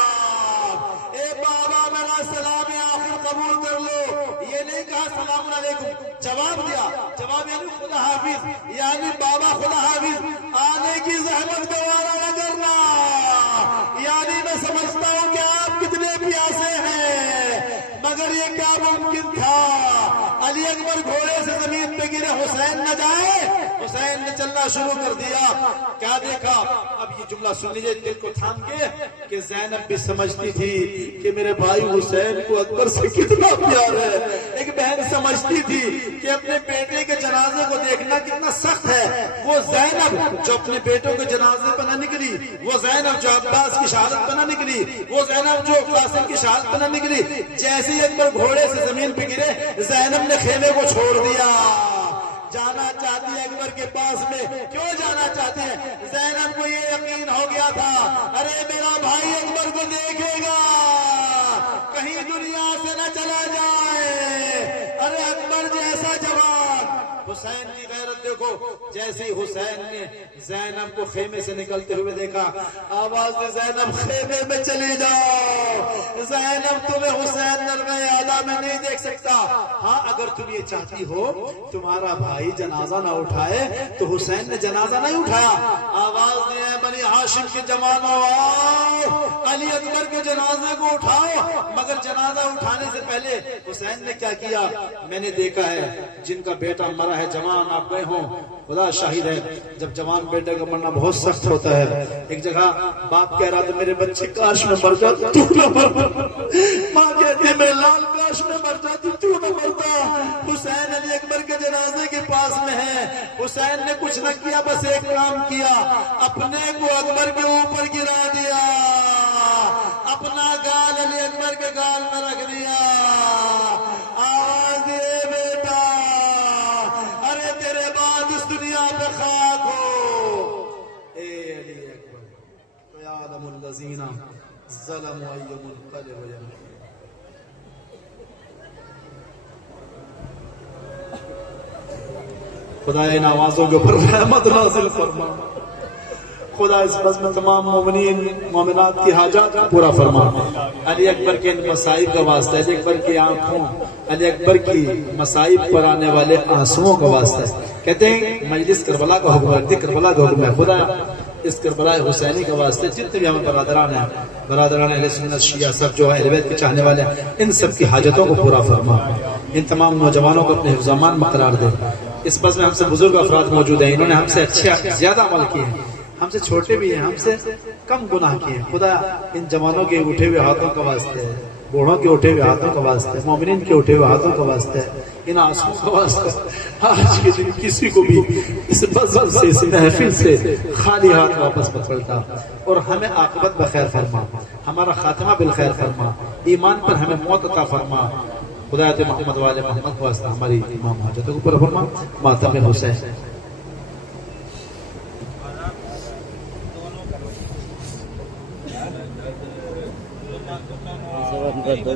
اے بابا میرا سلام آخر قبول کر لو. یہ نہیں کہا سلام علیکم، جواب دیا. جواب یعنی خدا حافظ، یعنی بابا خدا حافظ، آنے کی زحمت گوارا نہ کرنا. یعنی میں سمجھتا ہوں کہ آپ کتنے پیاسے ہیں، مگر یہ کیا ممکن تھا علی اکبر گھوڑے سے زمین پہ گرے حسین نہ جائے. حسین نے چلنا شروع کر دیا. کیا دیکھا؟ اب یہ جملہ سن لیجئے دل کو تھام کے کہ زینب بھی سمجھتی تھی کہ میرے بھائی حسین کو اکبر سے کتنا پیار ہے. ایک بہن سمجھتی تھی کہ اپنے بیٹے کے جنازے کو دیکھنا کتنا سخت ہے. وہ زینب جو اپنے بیٹوں کے جنازے پہ نہ نکلی، وہ زینب جو عباس کی شہادت پہ نہ نکلی، وہ زینب جو قاسم کی شہادت پہ نہ نکلی، جیسے ہی اکبر گھوڑے سے زمین پہ گرے زینب نے خیمے کو چھوڑ دیا. جانا چاہتی ہے اکبر کے پاس میں. کیوں جانا چاہتے ہیں؟ زینب کو یہ یقین ہو گیا تھا ارے میرا بھائی اکبر کو دیکھے گا کہیں دنیا سے نہ چلا جائے. ارے اکبر جیسا جوان. حسین کی غیرت دیکھو، جیسے ہی حسین نے زینب کو خیمے سے نکلتے ہوئے دیکھا آواز دے زینب خیمے میں چلی جاؤ، زینب تمہیں حسین نرغے اعلیٰ میں نہیں دیکھ سکتا. ہاں اگر تم یہ چاہتی ہو تمہارا بھائی جنازہ نہ اٹھائے تو حسین نے جنازہ نہیں اٹھایا. آواز دے بنی ہاشم کے جوانوں آؤ علی اکبر کے جنازے کو اٹھاؤ. مگر جنازہ اٹھانے سے پہلے حسین نے کیا کیا؟ میں نے دیکھا ہے جن کا بیٹا مرا ہے جوان آپ گئے ہوں، خدا شاہد ہے جب جوان بیٹے کا مرنا بہت سخت ہوتا ہے. ایک جگہ باپ کہہ رہا تھا میرے بچے کاش میں مر جاتا تو نہ مرتا، ماں کہتی ہے میرے لال کاش میں مر جاتی تو نہ مرتا. حسین علی اکبر کے جنازے کے پاس میں ہے. حسین نے کچھ نہ کیا، بس ایک کام کیا، اپنے کو اکبر کے اوپر گرا دیا، اپنا گال علی اکبر کے گال میں رکھ دیا. آواز دے بیٹا ارے تیرے بعد اس دنیا پہ خاک ہو. اے علی اکبر قیادم الذین ظلموا ایم القلب یم. خدا ان آوازوں کے اوپر رحمت نازل فرما. خدا اس بس میں تمام مومنین مومنات کی حاجات پورا فرما. علی اکبر کے ان مصائب کا واسطہ، علی اکبر کی آنکھوں، علی اکبر کی مصائب پر آنے والے آنسوؤں کا واسطہ ہے. کہتے ہیں مجلس کربلا کا حکم ہے، کربلا کا حکم ہے. خدا اس کربلا حسینی کے واسطے جتنے بھی ہمیں برادران ہیں، برادران اہل سنت شیعہ سب جو اہل بیت کے چاہنے والے ہیں، ان سب کی حاجتوں کو پورا فرما. ان تمام نوجوانوں کو اپنے حفظ امان میں قرار دے. اس بس میں ہم سے بزرگ افراد موجود ہیں, انہوں نے ہم سے اچھے زیادہ عمل کیے ہیں, ہم سے چھوٹے بھی ہیں, ہم سے کم گناہ کیے ہیں. خدا ان جوانوں کے اٹھے ہوئے ہاتھوں کا واسطے ہے, بوڑھوں کے اٹھے ہوئے ہاتھوں کا واسطے ہے, مومنین کے اٹھے ہوئے ہاتھوں کا واسطے ہے, ان آنسوؤں کا واسطے ہے. آج کے دن کسی کو بھی اس بس سے, اس محفل سے خالی ہاتھ واپس مت پلٹا, اور ہمیں عاقبت بخیر فرما, ہمارا خاتمہ بالخیر فرما, ایمان پر ہمیں موت عطا فرما. خدایت محمد والے محمد کو واسطہ ہماری تمام حاجتوں کو پورا فرما. ماتم حسین. کر دو